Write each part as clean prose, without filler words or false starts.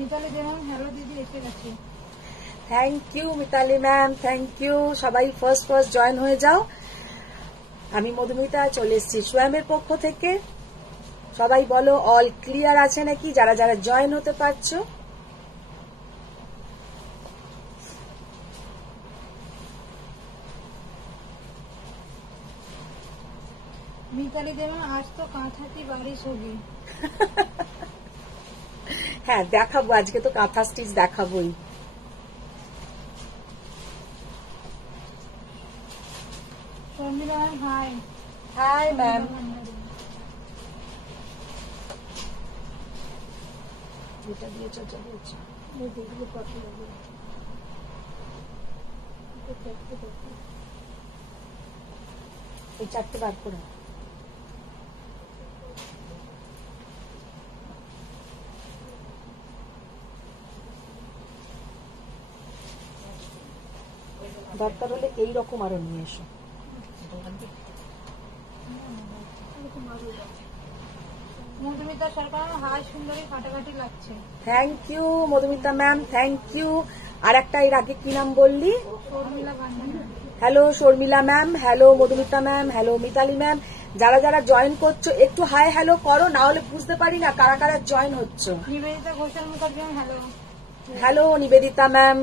Mitali ma'am hello দিদি এসে গেছে। Thank you Mitali ma'am, thank you. সবাই ফার্স্ট জয়েন হয়ে যাও। আমি মধুমিতা চলে এসেছি সোয়ামের পক্ষ থেকে। সবাই বলো অল ক্লিয়ার আছে নাকি, যারা যারা জয়েন হতে পারছো। মিতালি ম্যাম আজ তো কাঁথা কি বারিশ হোগি। হ্যাঁ দেখাবো, আজকে তো কাঁথা স্টিচ দেখাবোই। Sharmila ma'am hi. Hi ma'am. এটা দিয়েছো, এটা দিয়েছো। এই চারটে বার করে দরকার হলে এইরকম আরো নিয়ে এসো। মধুমিতা সরকার হাই, সুন্দরী ফাটাফাটি লাগছে। Thank you Madhumita ma'am, thank you. আর একটা এর আগে কি নাম বললি? Sharmila Gandhi. Hello Sharmila ma'am, hello Madhumita ma'am, hello Mitali ma'am. যারা যারা জয়েন করছো একটু হাই হ্যালো করো, না হলে বুঝতে পারি না কারা কারা জয়েন হচ্ছে। Nivedita Ghoshal Mukherjee hello. Hello Nivedita ma'am.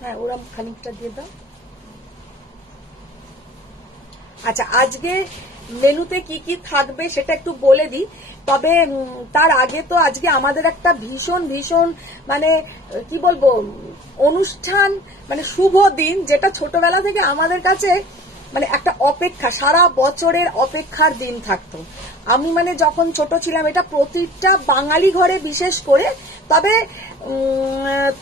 হ্যাঁ ওরা খানিকটা দিয়ে দাও। আচ্ছা আজকে মেনুতে কি কি থাকবে সেটা একটু বলে দিই। তবে তার আগে তো আজকে আমাদের একটা ভীষণ ভীষণ মানে কি বলবো অনুষ্ঠান, মানে শুভ দিন, যেটা ছোটবেলা থেকে আমাদের কাছে মানে একটা অপেক্ষা, সারা বছরের অপেক্ষার দিন থাকতো। আমি মানে যখন ছোট ছিলাম, এটা প্রতিটা বাঙালি ঘরে বিশেষ করে। তবে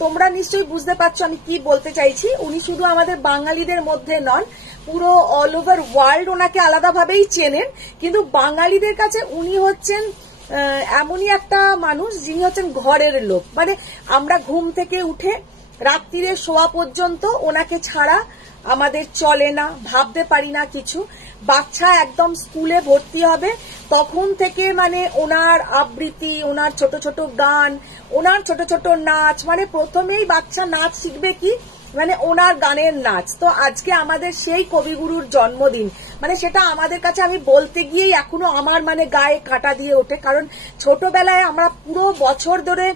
তোমরা নিশ্চয়ই বুঝতে পারছো আমি কি বলতে চাইছি। উনি শুধু আমাদের বাঙালিদের মধ্যে নন, পুরো অল ওভার ওয়ার্ল্ড ওনাকে আলাদাভাবেই চেনেন। কিন্তু বাঙালিদের কাছে উনি হচ্ছেন এমনই একটা মানুষ যিনি হচ্ছেন ঘরের লোক। মানে আমরা ঘুম থেকে উঠে রাত্রিরে শোয়া পর্যন্ত ওনাকে ছাড়া আমাদের চলে না, ভাবতে পারি না কিছু। বাচ্চা একদম স্কুলে ভর্তি হবে তখন থেকে মানে ওনার আবৃত্তি, ওনার ছোট ছোট গান, ওনার ছোট ছোট নাচ, মানে প্রথমেই বাচ্চা নাচ শিখবে কি মানে ওনার গানের নাচ। তো আজকে আমাদের সেই কবিগুরুর জন্মদিন, মানে সেটা আমাদের কাছে আমি বলতে গিয়েই এখনো আমার মানে গায়ে কাঁটা দিয়ে ওঠে। কারণ ছোটবেলায় আমরা পুরো বছর ধরে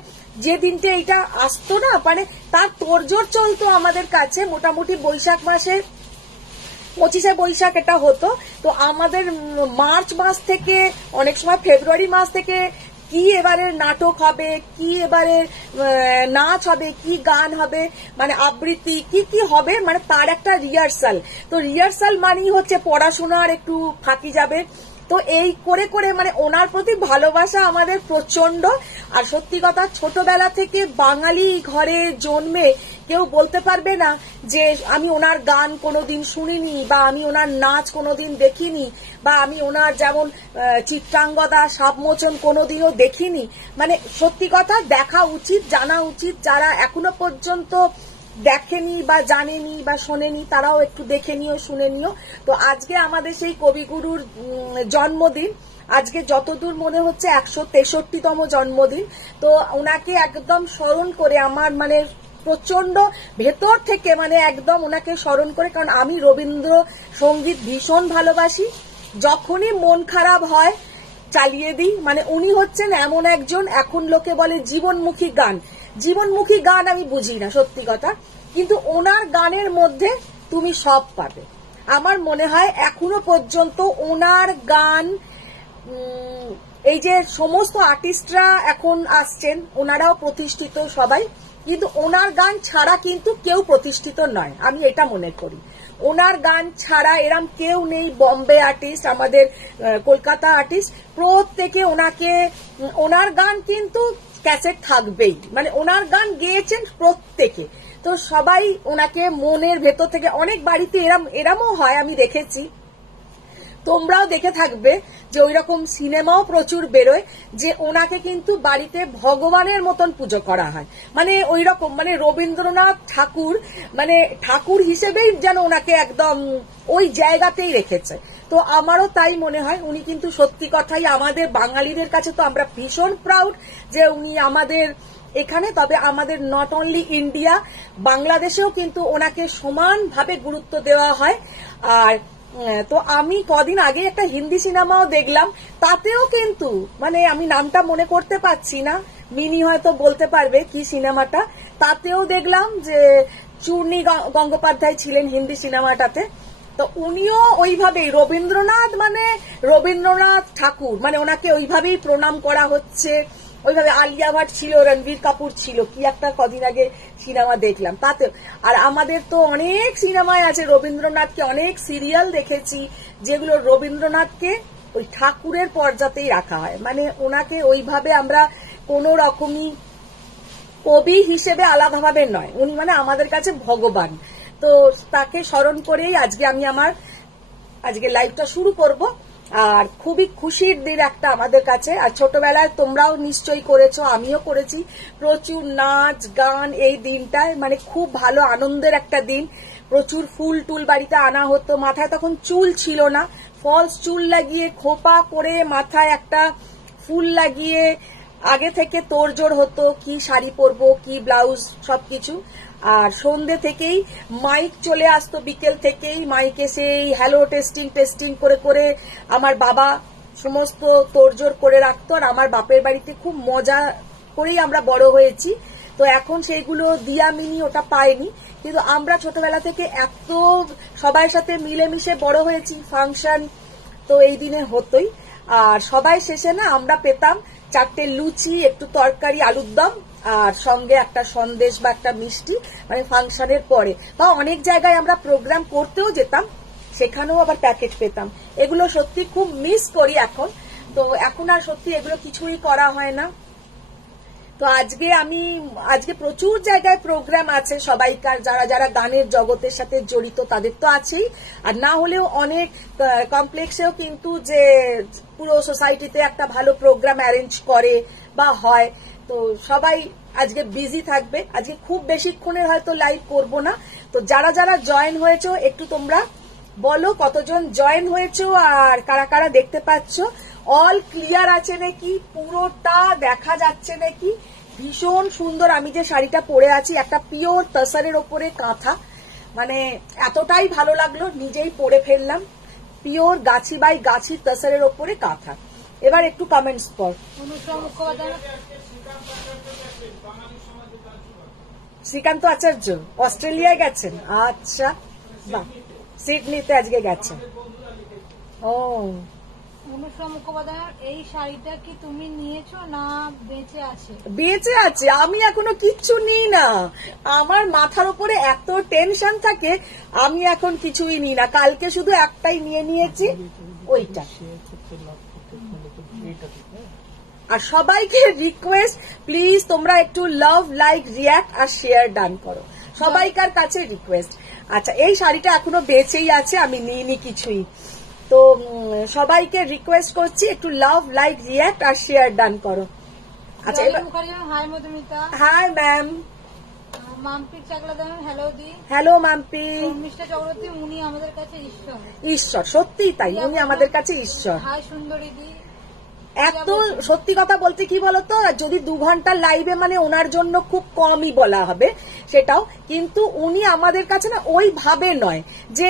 যে দিনটা এইটা আসতো না, মানে তার তোড়জোড় চলতো আমাদের কাছে। মোটামুটি বৈশাখ মাসে 25শে বৈশাখ এটা হতো। তো আমাদের মার্চ মাস থেকে, অনেক সময় ফেব্রুয়ারি মাস থেকে কি এবারে নাটক হবে, কি এবারে নাচ হবে, কি গান হবে, মানে আবৃত্তি কি কি হবে, মানে তার একটা রিহার্সাল। তো রিহার্সাল মানেই হচ্ছে পড়াশোনার একটু ফাঁকি যাবে। তো এই করে করে মানে ওনার প্রতি ভালোবাসা আমাদের প্রচন্ড। আর সত্যি কথা, ছোটবেলা থেকে বাঙালি ঘরে জন্মে কেউ বলতে পারবে না যে আমি ওনার গান কোনোদিন শুনিনি, বা আমি ওনার নাচ কোনোদিন দেখিনি, বা আমি ওনার যেমন চিত্রাঙ্গদা সাবমোচন কোনোদিনও দেখিনি। মানে সত্যি কথা দেখা উচিত, জানা উচিত। যারা এখনো পর্যন্ত দেখেনি বা জানেনি বা শোনেনি তারাও একটু দেখে নিও, শুনে নিও। তো আজকে আমাদের সেই কবিগুরুর জন্মদিন। আজকে যতদূর মনে হচ্ছে 163তম জন্মদিন। তো ওনাকে একদম স্মরণ করে আমার মানে প্রচন্ড ভেতর থেকে মানে একদম ওনাকে স্মরণ করে, কারণ আমি রবীন্দ্র সঙ্গীত ভীষণ ভালোবাসি। যখনই মন খারাপ হয় চালিয়ে দিই। মানে উনি হচ্ছেন এমন একজন, এখন লোকে বলে জীবনমুখী গান, জীবনমুখী গান আমি বুঝি না সত্যি কথা, কিন্তু ওনার গানের মধ্যে তুমি সব পাবে। আমার মনে হয় এখনো পর্যন্ত ওনার গান, এই যে সমস্ত আর্টিস্টরা এখন আসছেন ওনারাও প্রতিষ্ঠিত সবাই, কিন্তু ওনার গান ছাড়া কিন্তু কেউ প্রতিষ্ঠিত নয়, আমি এটা মনে করি। ওনার গান ছাড়া এরম কেউ নেই। বম্বে আর্টিস্ট, আমাদের কলকাতা আর্টিস্ট, প্রত্যেকে ওনাকে, ওনার গান কিন্তু ক্যাসেট থাকবেই, মানে ওনার গান গেয়েছেন প্রত্যেকে। তো সবাই ওনাকে মনের ভেতর থেকে, অনেক বাড়িতে এরমও হয় আমি দেখেছি, তোমরাও দেখে থাকবে যে ওই রকম সিনেমাও প্রচুর বেরোয়, যে ওনাকে কিন্তু বাড়িতে ভগবানের মতন পুজো করা হয়। মানে ওই রকম, মানে রবীন্দ্রনাথ ঠাকুর, মানে ঠাকুর হিসেবেই যেন ওনাকে একদম ওই জায়গাতেই রেখেছে। তো আমারও তাই মনে হয়। উনি কিন্তু সত্যি কথাই আমাদের বাঙালিদের কাছে তো আমরা ভীষণ প্রাউড যে উনি আমাদের এখানে, তবে আমাদের নট অনলি ইন্ডিয়া, বাংলাদেশেও কিন্তু ওনাকে সমানভাবে গুরুত্ব দেওয়া হয়। আর তো আমি কদিন আগে একটা হিন্দি সিনেমাও দেখলাম, তাতেও কিন্তু মানে আমি নামটা মনে করতে পারছি না, মিনি হয়তো বলতে পারবে কি সিনেমাটা, তাতেও দেখলাম যে চূর্ণী গঙ্গোপাধ্যায় ছিলেন হিন্দি সিনেমাটাতে। তো উনিও ওইভাবেই রবীন্দ্রনাথ মানে রবীন্দ্রনাথ ঠাকুর, মানে ওনাকে ওইভাবেই প্রণাম করা হচ্ছে, ওইভাবে আলিয়া ভাট ছিল, রণবীর কাপুর ছিল, কি একটা কদিন আগে সিনেমা দেখলাম তাতে। আর আমাদের তো অনেক সিনেমায় আছে রবীন্দ্রনাথকে, অনেক সিরিয়াল দেখেছি যেগুলো রবীন্দ্রনাথকে ওই ঠাকুরের পর্যাতেই রাখা হয়, মানে ওনাকে ওইভাবে আমরা কোনো রকমই কবি হিসেবে আলাদাভাবে নয়, উনি মানে আমাদের কাছে ভগবান। তো তাকে স্মরণ করেই আজকে আমি আমার আজকে লাইভটা শুরু করব। আর খুবই খুশির দিন একটা আমাদের কাছে। আর ছোটবেলায় তোমরাও নিশ্চয়ই করেছো, আমিও করেছি, প্রচুর নাচ গান এই দিনটায়, মানে খুব ভালো আনন্দের একটা দিন। প্রচুর ফুল টুল বাড়িতে আনা হতো, মাথায় তখন চুল ছিল না, ফলস চুল লাগিয়ে খোপা করে মাথায় একটা ফুল লাগিয়ে আগে থেকে তোড়জোড় হতো, কি শাড়ি পরবো কি ব্লাউজ সবকিছু। আর সন্ধ্যে থেকেই মাইক চলে আসতো, বিকেল থেকেই মাইকে সেই হ্যালো টেস্টিং টেস্টিং করে করে আমার বাবা সমস্ত তোড়জোড় করে রাখতো। আর আমার বাপের বাড়িতে খুব মজা করেই আমরা বড় হয়েছি। তো এখন সেইগুলো দিয়া মিনি ওটা পাইনি, কিন্তু আমরা ছোটবেলা থেকে এত সবার সাথে মিলেমিশে বড় হয়েছি। ফাংশন তো এই দিনে হতোই, আর সবাই শেষে না আমরা পেতাম 4টে লুচি, একটু তরকারি, আলুর দম, আর সঙ্গে একটা সন্দেশ বা একটা মিষ্টি, মানে ফাংশনের পরে। বা অনেক জায়গায় আমরা প্রোগ্রাম করতেও যেতাম, সেখানেও আবার প্যাকেট পেতাম। এগুলো সত্যি খুব মিস করি এখন। তো এখন আর সত্যি এগুলো কিছুই করা হয় না। তো আজকে প্রচুর জায়গায় প্রোগ্রাম আছে সবাইকার, যারা যারা গানের জগতের সাথে জড়িত তাদের তো আছেই, আর না হলেও অনেক কমপ্লেক্সেও কিন্তু যে পুরো সোসাইটিতে একটা ভালো প্রোগ্রাম অ্যারেঞ্জ করে বা হয়। তো সবাই আজকে বিজি থাকবে, আজকে খুব বেশিক্ষণের হয়তো লাইভ করব না। তো যারা যারা জয়েন হয়েছো একটু তোমরা বলো কতজন জয়েন হয়েছো আর কারা কারা দেখতে পাচ্ছ। অল ক্লিয়ার আছে নাকি, পুরোটা দেখা যাচ্ছে নাকি? ভীষণ সুন্দর আমি যে শাড়িটা পরে আছি, একটা পিওর তসরের ওপরে কাঁথা, মানে এতটাই ভালো লাগলো, নিজেই পরে ফেললাম। পিওর গাছি বাই গাছি তসরের ওপরে কাঁথা। এবার একটু কমেন্টস পর। শ্রীকান্ত আচার্য অস্ট্রেলিয়ায় গেছেন, আচ্ছা বাহ, সিডনিতে আজকে গেছেন। ও অনুষ্কা মুখোপাধ্যায়, এই শাড়িটা কি তুমি নিয়েছো না বেঁচে আছে? বেঁচে আছে, আমি এখনো কিচ্ছু নিই না, আমার মাথার উপরে এত টেনশন থাকে, আমি এখন কিছুই নিই না। কালকে শুধু একটাই নিয়ে নিয়েছি, ওইটা। আর সবাইকে রিকোয়েস্ট, প্লিজ তোমরা একটু লাভ, লাইক, রিয়াক্ট আর শেয়ার ডান করো, সবাইকার কাছে রিকোয়েস্ট। আচ্ছা, এই শাড়িটা এখনো বেঁচেই আছে, আমি নিইনি কিছুই। তো সবাইকে রিকোয়েস্ট করছি একটু লাভ, লাইক, রিয়াক্ট আর শেয়ার ডান করো। আচ্ছা, hi Madhumita. Hi ma'am. Mampi Chakla দেন, হ্যালো দি। হ্যালো মাম্পি। মিস্টার চক্রবর্তী, উনি আমাদের কাছে ঈশ্বর। ঈশ্বর, সত্যিই তাই, উনি আমাদের কাছে ঈশ্বর। হাই সুন্দরী দি। এত সত্যি কথা বলতে কি বলতো, যদি 2 ঘন্টার লাইভে মানে ওনার জন্য খুব কমই বলা হবে সেটাও, কিন্তু উনি আমাদের কাছে না ওইভাবে নয় যে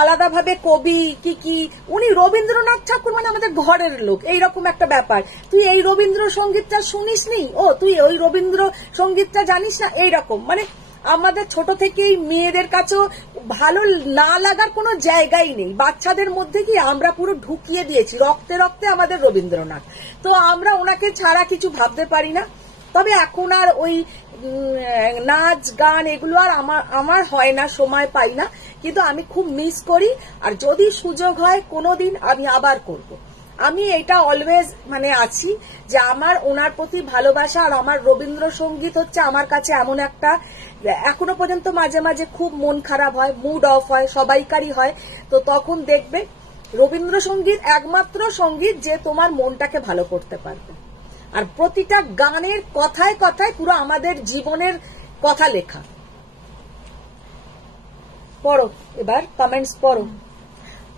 আলাদাভাবে কবি কি, উনি রবীন্দ্রনাথ ঠাকুর মানে আমাদের ঘরের লোক, এইরকম একটা ব্যাপার। তুই এই রবীন্দ্র সঙ্গীতটা শুনিসনি, ও তুই ওই রবীন্দ্র সঙ্গীতটা জানিস না, এইরকম। মানে আমাদের ছোট থেকেই মেয়েদের কাছেও ভালো না লাগার কোনো জায়গাই নেই, বাচ্চাদের মধ্যে কি আমরা পুরো ঢুকিয়ে দিয়েছি, রক্তে রক্তে আমাদের রবীন্দ্রনাথ। তো আমরা ওনাকে ছাড়া কিছু ভাবতে পারি না। তবে এখন আর ওই নাচ গান এগুলো আর আমার হয় না, সময় পাই না, কিন্তু আমি খুব মিস করি। আর যদি সুযোগ হয় কোনোদিন আমি আবার করব। আমি এটা অলওয়েজ মানে আছি যে আমার ওনার প্রতি ভালোবাসা, আর আমার রবীন্দ্রসঙ্গীত হচ্ছে আমার কাছে এমন একটা, এখনো পর্যন্ত মাঝে মাঝে খুব মন খারাপ হয়, মুড অফ হয়, সবাইকারই হয়। তো তখন দেখবে রবীন্দ্রসঙ্গীত একমাত্র সঙ্গীত যে তোমার মনটাকে ভালো করতে পারবে। আর প্রতিটা গানের কথায় কথায় পুরো আমাদের জীবনের কথা লেখা। পড়ো এবার কমেন্টস পড়ো।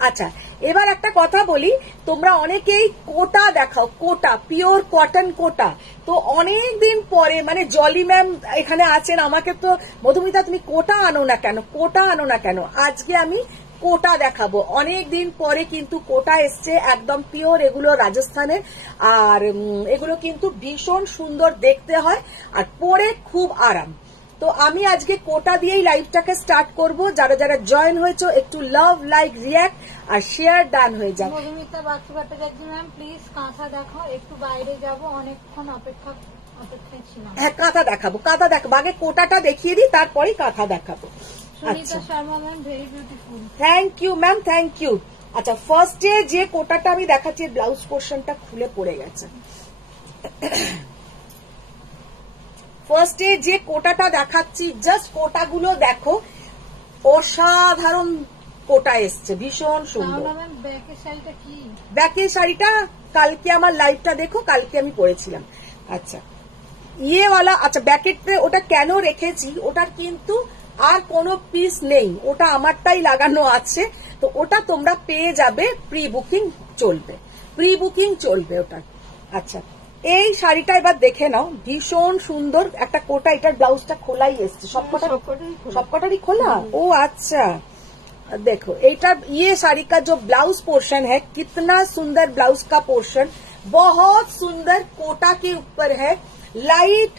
আচ্ছা, এবার একটা কথা বলি, তোমরা অনেকেই কোটা দেখাও, কোটা পিওর কটন কোটা। তো অনেক দিন পরে মানে জলি ম্যাম এখানে আছেন, আমাকে তো মধুমিতা তুমি কোটা আনো না কেন, কোটা আনো না কেন, আজকে আমি কোটা দেখাবো। অনেক দিন পরে কিন্তু কোটা এসছে, একদম পিওর, এগুলো রাজস্থানের। আর এগুলো কিন্তু ভীষণ সুন্দর দেখতে হয় আর পরে খুব আরাম। তো আমি আজকে কোটা দিয়েই লাইভটাকে স্টার্ট করব। যারা যারা জয়েন হয়েছে একটু লাভ, লাইক, রিয়াক্ট আর শেয়ার ডান হয়ে যাক। মধুমিতা বাচ্চু ভট্টাচার্য ম্যাম প্লিজ কাঁথা দেখাও, একটু বাইরে যাব, অনেকক্ষণ অপেক্ষায় ছিলাম। হ্যাঁ, কাঁথা দেখাবো, কাঁথা দেখাবো, আগে কোটাটা দেখিয়ে দিই, তারপরেই কাঁথা দেখাবো। Sunita Sharma ma'am very beautiful. Thank you ma'am, thank you. আচ্ছা, ফার্স্টে যে কোটাটা আমি দেখাচ্ছি, ব্লাউজ পোর্শনটা খুলে পড়ে গেছে। ফার্স্টে যে কোটাটা দেখাচ্ছি, জাস্ট কোটাগুলো দেখো, অসাধারণ কোটা এসছে, ভীষণ সুন্দর। ম্যাম ব্যাকের শাড়িটা কি? ব্যাকের শাড়িটা কালকে আমার লাইভটা দেখো, কালকে আমি পরেছিলাম। আচ্ছা, ইয়েওয়ালা, আচ্ছা ব্যাকেটে ওটা কেন রেখেছি, ওটার কিন্তু আর কোনো পিস নেই, ওটা আমারটাই লাগানো আছে। তো ওটা তোমরা পেয়ে যাবে, প্রি বুকিং চলবে, প্রি বুকিং চলবে ওটা। আচ্ছা, এই শাড়িটা এবার দেখে নাও, ভীষণ সুন্দর একটা কোটা। এটার ব্লাউজটা খোলাই এসছে, সবকটারই খোলা। ও আচ্ছা, देखो एटा ये साड़ी का जो ब्लाउज पोर्शन है, कितना सुंदर ब्लाउज का पोर्शन, बहुत सुंदर कोटा के ऊपर है। Light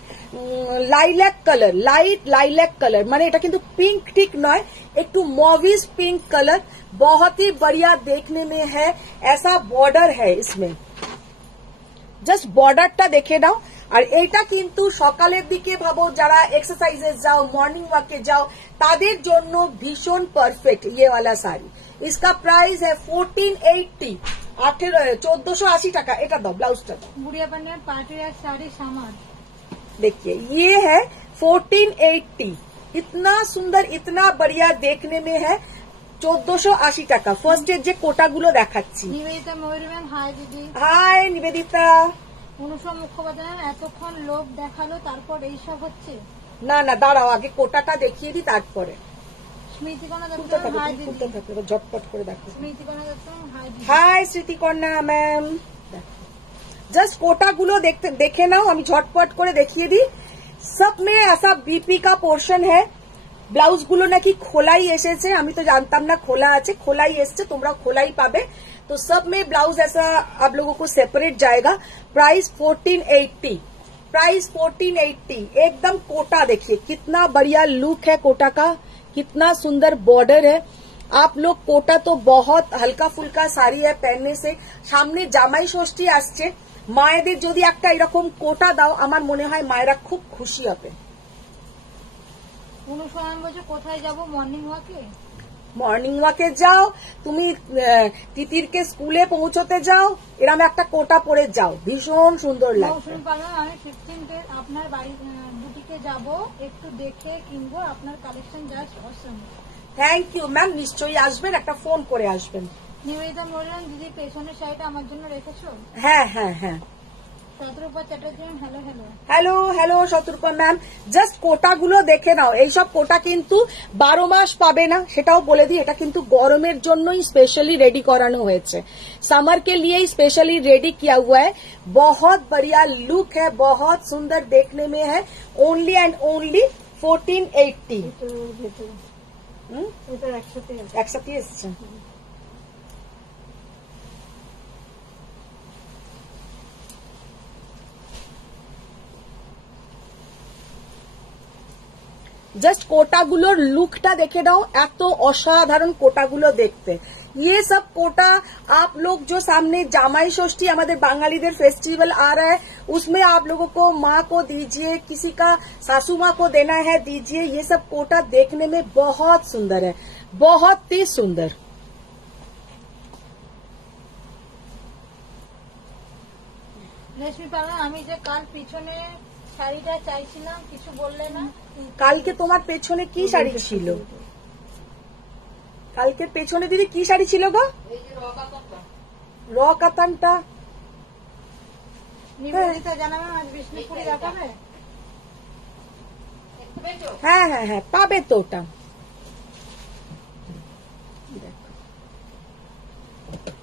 lilac colour, light lilac colour, माने এটা কিন্তু पिंक ठीक नয়, একটু मॉविश पिंक कलर, बहुत ही बढ़िया देखने में है। ऐसा बॉर्डर है इसमें, জাস্ট বর্ডারটা দেখে নাও। আর এইটা কিন্তু সকালের দিকে ভাবো, যারা এক্সারসাইজে যাও, মর্নিং ওয়াকে যাও, তাদের জন্য ভীষণ পারফেক্ট ये वाला साड़ी। इसका प्राइस है 1480, 1480 টাকা। এটা দাও, ব্লাউজটা দাও। বুড়িয়া পান্ডার পাটিয়ার শাড়ি সামার, देखिए ये है 1480, इतना सुंदर, इतना बढ़िया देखने में है। 1480 টাকা। ফার্স্ট এর যে কোটাগুলো দেখাচ্ছি। নিবেদিতা ময়ূরী ম্যাম হাই দিদি। হাই নিবেদিতা। অনুষা মুখোপাধ্যায় এতক্ষণ লোক দেখালো, তারপর এইসব হচ্ছে। না না, দাঁড়াও, আগে কোটাটা দেখিয়ে দিই তারপরে। স্মৃতিকণা খুলতে দত্ত থাকো, হাই তুমি দিদি। খুলতে থাকো, এবার ঝটপট করে দেখো। স্মৃতিকণা দত্ত হাই দিদি। Hi Smritikanya ma'am. জাস্ট কোটাগুলো দেখতে দেখে নাও, আমি ঝটপট করে দেখিয়ে দিই। সব মে ऐसा बीपी का पोर्शन है। ব্লাউজ গুলো নাকি খোলাই এসেছে, আমি তো জানতাম না খোলা আছে, খোলাই এসছে, তোমরা খোলাই পাবে। तो सब में ब्लाउज ऐसा आप लोगों को सेपरेट जाएगा। Price 1480, price 1480। एकदम कोटा देखिए, कितना बढ़िया लुक है कोटा का, कितना सुंदर बॉर्डर है। आप लोग कोटा तो बहुत हल्का फुल्का साड़ी है पहनने से। सामने জামাই ষষ্ঠী আসছে, মায়েদের যদি একটা এরকম কোটা দাও, আমার মনে হয় মায়েরা খুব খুশি হবে। অনুসরণ বলছে কোথায় যাব, মর্নিং ওয়াকে। মর্নিং ওয়াকে যাও, তুমি তিতিরকে স্কুলে পৌঁছতে যাও, এরকম একটা কোটা পরে যাও, ভীষণ সুন্দর লাগবে। মৌসুমী পারবেন, আমি 15 আপনার বাড়ি বুটিকে যাব, একটু দেখে কিনবো, আপনার collection just awesome. Thank you ma'am, নিশ্চয়ই আসবেন, একটা ফোন করে আসবেন। নিবেদিতা বললেন দিদি পেছনের শাড়িটা আমার জন্য রেখেছো। হ্যাঁ হ্যাঁ হ্যাঁ। Shatarupa Chatterjee hello hello. Hello hello Shatarupa ma'am, just কোটাগুলো দেখে নাও। এইসব কোটা কিন্তু 12 মাস পাবে না, সেটাও বলে দিই। এটা কিন্তু গরমের জন্যই স্পেশালি রেডি করানো হয়েছে, समर के लिए ही स्पेशली रेडी किया हुआ है। बहुत बढ़िया लुक है, बहुत सुंदर देखने में है। Only and only 1480। একসাথে এসছে। জাস্ট কোটাগুলোর লুকটা দেখে নাও, এত অসাধারণ কোটাগুলো দেখতে। ये सब कोटा आप लोग जो सामने जामाई षष्ठी हमारे बांगालीদের फेस्टिवल आ रहा है, उसमें आप लोगों को माँ को दीजिए, किसी का सासू माँ को देना है दीजिए। ये सब कोटा देखने में बहुत सुंदर है, बहुत ही सुंदर। রেশমি পারবেন, আমি যে কাল পিছনে শাড়িটা চাইছিলাম, কিছু বললে না। কালকে তোমার পেছনে কি শাড়ি ছিল? কালকের পেছনে দিদি কি শাড়ি ছিল গো? র কাতানটা। নিবেদিতা জানাবেন আজ বিষ্ণুপুরি দেখাবে। হ্যাঁ হ্যাঁ হ্যাঁ, পাবে তো ওটা।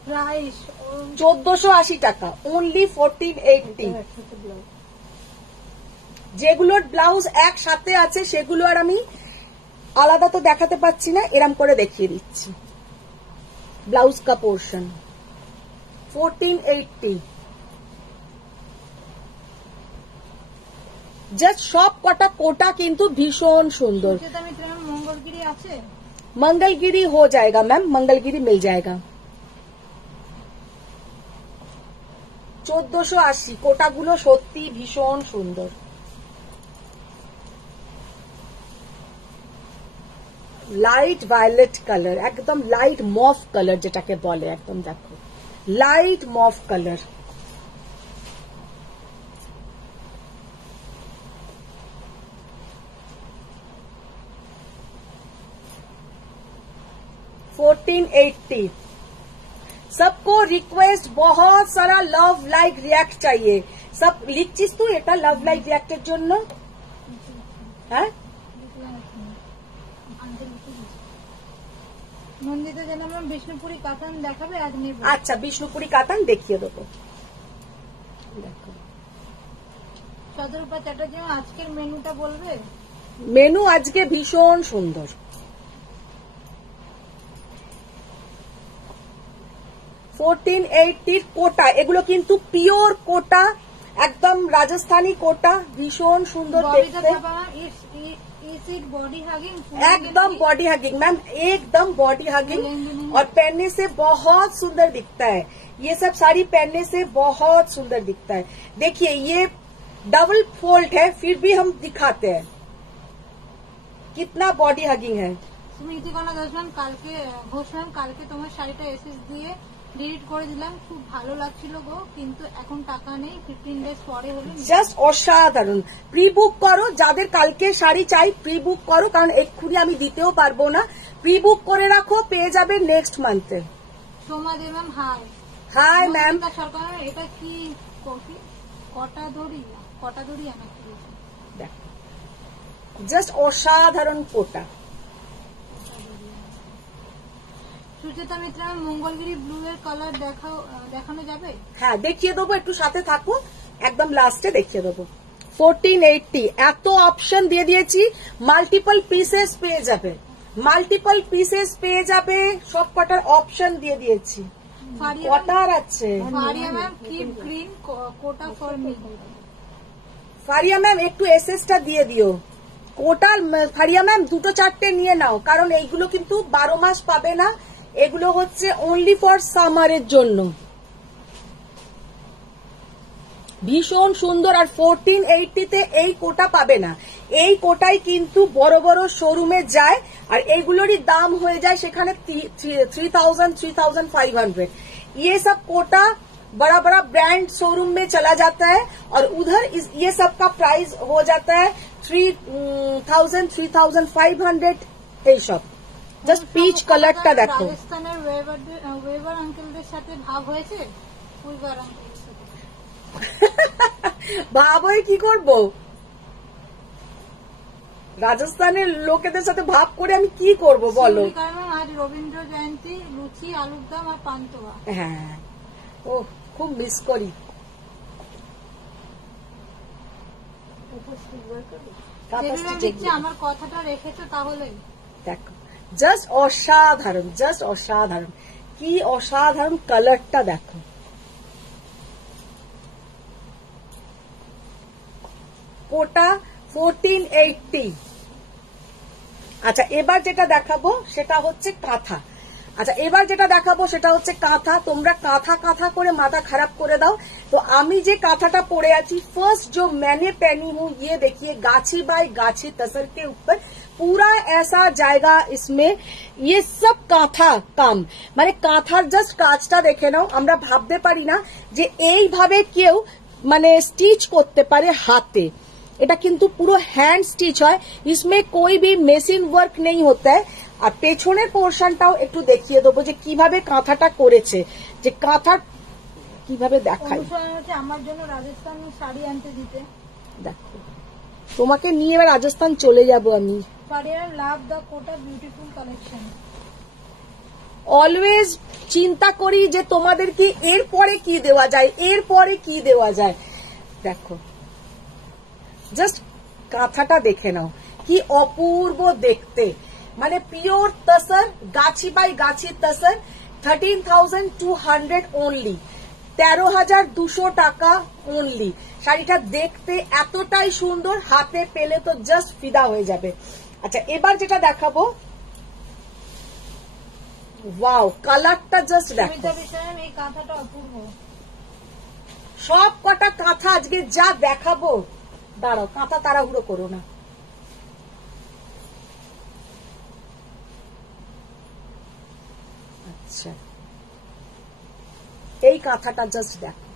প্রাইস 1480 টাকা, অনলি 1480। যেগুলোর ব্লাউজ একসাথে আছে সেগুলো আর আমি আলাদা তো দেখাতে পাচ্ছি না, এরম করে দেখিয়ে দিচ্ছি। ব্লাউজ কা পোর্শন 1480। জাস্ট সব কটা কোটা কিন্তু ভীষণ সুন্দর। মঙ্গলগিরি আছে, मंगलगिरी हो जाएगा मैम, मंगलगिरी मिल जाएगा। 1480। কোটাগুলো সত্যি ভীষণ সুন্দর। লাইট ভায়োলেট কালার, একদম লাইট মফ কালার যেটাকে বলে, একদম দেখো লাইট মফ কালার। $1480। सबको रिक्वेस्ट, बहुत सारा लव लाइक रिएक्ट चाहिए। सब লিখছিস তুই এটা লাভ লাইক রিয়াক্টের জন্য? হ্যাঁ, নন্দিতা জানাম বিষ্ণুপুরি কাতান দেখাবে, আজ নেব। আচ্ছা, বিষ্ণুপুরি কাতান দেখিয়ে দেবো। দেখো সদরূপা চ্যাটার্জি, আজকের মেনুটা বলবে? মেনু আজকে ভীষণ সুন্দর। 1480 কোটা, এগুলো কিন্তু পিওর কোটা, একদম রাজস্থানী কোটা, ভীষণ সুন্দর দেখতে, एकदम बॉडी हगिंग मैम, एकदम बॉडी हगिंग, और पहनने से बहुत सुंदर दिखता है। ये सब साड़ी पहनने से बहुत सुंदर दिखता है। देखिए ये डबल फोल्ड है, फिर भी हम दिखाते हैं कितना बॉडी हगिंग है। স্মৃতি কণা ঘোষমান কালকে তোমার শাড়িটা এসএস দিয়ে ডিলিট করে দিলাম, খুব ভালো লাগছিল গো, কিন্তু এখন টাকা নেই, 15 ডেজ পরে হলে। জাস্ট অসাধারণ। প্রি বুক করো, যাদের কালকে শাড়ি চাই প্রি বুক করো, কারণ এক্ষুনি আমি দিতেও পারবো না। প্রি বুক করে রাখো, পেয়ে যাবে নেক্সট মান্থে। Soma De ma'am hi. Hi ma'am. Sarkar এটা কি কফি কটা দড়ি আমাকে দেখো জাস্ট অসাধারণ কোটা। সুচেতা মিত্রা, মঙ্গলগিরি ব্লু এর কালার দেখানো যাবে? হ্যাঁ দেখিয়ে দেবো, একটু সাথে থাকো, একদম লাস্টে দেখিয়ে দেবো। 1480। এত অপশন দিয়ে দিয়েছি, মাল্টিপল পিসেস পেয়ে যাবে, মাল্টিপল পিসেস পেয়ে যাবে, সব কটার অপশন দিয়ে দিয়েছি। কটার আছে? Faria ma'am, keep green Kota for me. Faria ma'am একটু এসএসটা দিয়ে দিও। কোটা ফারিয়া ম্যাম দুটো চারটে নিয়ে নাও, কারণ এইগুলো কিন্তু 12 মাস পাবে না, এগুলো হচ্ছে অনলি ফর সামারের জন্য। ভীষণ সুন্দর। আর 1480-তে এই কোটা পাবে না, এই কোটাই কিন্তু বড় বড় শোরুমে যায়, আর এইগুলোরই দাম হয়ে যায় সেখানে 3000 3500। ये सब कोटा बड़ा बड़ा ब्रांड शोरूम में चला जाता है, और उधर ये सब का प्राइस हो जाता है 3000 3500 এই সব। জাস্ট পিচ কালারটা দেখো। রাজস্থানের ওয়েভার আঙ্কেলদের সাথে ভাব হয়েছে? ওয়েভার আঙ্কেলের সাথে ভাব হয়ে কি করব? রাজস্থানের লোকেদের সাথে ভাব করে আমি কি করব বলো? আজ রবীন্দ্র জয়ন্তী, লুচি, আলুর দম আর পান্তুয়া। হ্যাঁ, ও খুব মিস করি। আমার কথাটা রেখেছো তাহলে? দেখো জাস্ট অসাধারণ, জাস্ট অসাধারণ, কি অসাধারণ কালারটা দেখো। কোটা 1480। আচ্ছা এবার যেটা দেখাবো সেটা হচ্ছে কাঁথা। আচ্ছা এবার যেটা দেখাবো সেটা হচ্ছে কাঁথা। তোমরা কাঁথা কাঁথা করে মাথা খারাপ করে দাও। তো আমি যে কাঁথাটা পরে আছি, ফার্স্ট जो मैंने पहनी हूँ, ये देखिए गाछी बाय गाछी तसर के ऊपर पूरा ऐसा जाएगा इसमें। ये सब কাঁথা কাম, মানে কাঁথার জাস্ট কাজটা দেখে নাও। আমরা ভাবতে পারি না যে এইভাবে কেউ মানে স্টিচ করতে পারে হাতে। এটা কিন্তু পুরো হ্যান্ড স্টিচ হয়, इसमें कोई भी মেশিন ওয়ার্ক নেই होता है। আর পেছনের পোর্শনটাও একটু দেখিয়ে দেবো যে কিভাবে কাঁথাটা করেছে, যে কাঁথা কিভাবে দেখাই। আমার জন্য রাজস্থানি শাড়ি আনতে দিতে। দেখো তোমাকে নিয়ে এবার রাজস্থান চলে যাব আমি। Faria love the Kota beautiful collection. Always চিন্তা করি যে তোমাদেরকে এরপরে কি দেওয়া যায়, এরপরে কি দেওয়া যায়। দেখো জাস্ট কাঁথাটা দেখে নাও, কি অপূর্ব দেখতে, মানে পিওর তসর, গাছি বাই গাছি তসর, 13,200 অনলি, 13,200 টাকা অনলি। শাড়িটা দেখতে এতটাই সুন্দর, হাতে পেলে তো জাস্ট ফিদা হয়ে যাবে। আচ্ছা এবার যেটা দেখাবো, ওয়াও কালারটা জাস্ট দেখো, সুমিতা বিশ্বাস এই কাঁথাটা অপূর্ব। সব কটা কাঁথা আজকে যা দেখাবো, দাঁড়াও কাঁথা তাড়াহুড়ো করো না। আচ্ছা এই কাঁথাটা জাস্ট দেখো,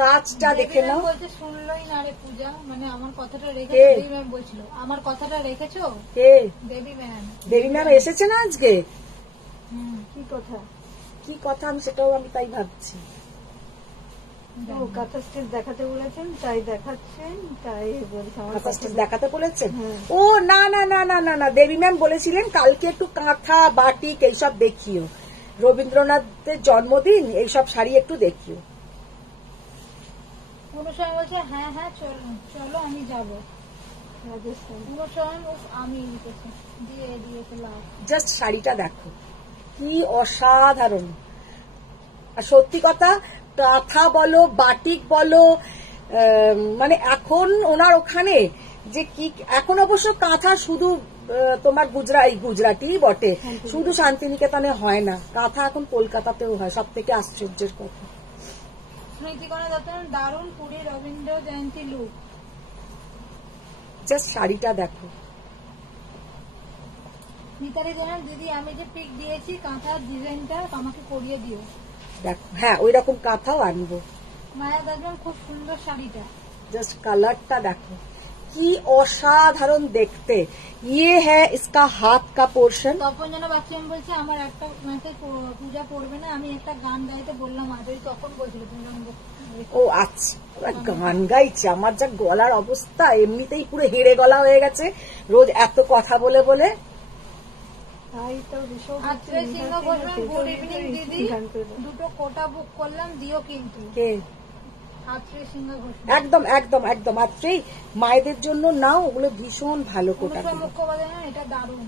কাজটা দেখে দেবী নাও। ম্যাম বলছে শুনলই না রে পূজা, মানে আমার কথাটা কে? রেখেছো? দেবী ম্যাম বলছিল আমার কথাটা রেখেছো? কে? দেবী ম্যাম। দেবী ম্যাম এসেছে না আজকে? কি কথা? কি কথা আমি সেটাও আমি তাই ভাবছি। ও কাঁথা স্টিচ দেখাতে বলেছেন, তাই দেখাচ্ছেন, তাই বলছে আমার কাঁথা কথা স্টিচ দেখাতে বলেছেন? হ্যাঁ। ও না না না না না না, দেবী ম্যাম বলেছিলেন কালকে একটু কাঁথা বাটিক এইসব দেখিও, রবীন্দ্রনাথের জন্মদিন, এইসব শাড়ি একটু দেখিও। অনুসরণ বলছে হ্যাঁ হ্যাঁ চলো চলো আমি যাবো। রাজস্থান। অনুসরণ আমি লিখেছি দিয়ে দিয়েছে লাভ। জাস্ট শাড়িটা দেখো কি অসাধারণ। আর সত্যি কথা, কাঁথা বলো বাটিক বলো, মানে এখন ওনার ওখানে যে কি, এখন অবশ্য কাঁথা শুধু তোমার গুজরাটি বটে, শুধু শান্তিনিকেতনে হয় না, কাঁথা এখন কলকাতাতেও হয়, সব থেকে আশ্চর্যের কথা। স্মৃতিকণা দত্ত দারুণ পুরী রবীন্দ্র জয়ন্তী লুক। জাস্ট শাড়িটা দেখো, মিতালি জানান দিদি আমি যে পিক দিয়েছি কাঁথার ডিজাইনটা আমাকে করিয়ে দিও। দেখো হ্যাঁ ওই রকম কাঁথাও আনবো। মায়া দাসবান খুব সুন্দর শাড়িটা। জাস্ট কালারটা দেখো কি অসাধারণ দেখতে। ইয়ে হ্যাঁ ইসকা হাত কা পোর্শন। তপন যেন বাচ্চাম বলছে আমার একটা মেসেজ পূজা পড়বে না, আমি একটা গান গাইতে বললাম আজই, তখন বলছিল তুমি যখন ও আচ্ছা গান গাইছে, আমার যা গলার অবস্থা, এমনিতেই পুরো হেড়ে গলা হয়ে গেছে রোজ এত কথা বলে বলে। তাই তো ভীষণ আজকে সিংহ বলবেন গুড ইভিনিং দিদি, গান করে দাও। দুটো কোটা বুক করলাম দিও কিন্তু। কে? আজকে সিংহ ঘোষ একদম একদম একদম, আর সেই মায়েদের জন্য নাও, ওগুলো ভীষণ ভালো কোটা। অনুসরণ মুখোপাধ্যায় না এটা দারুণ।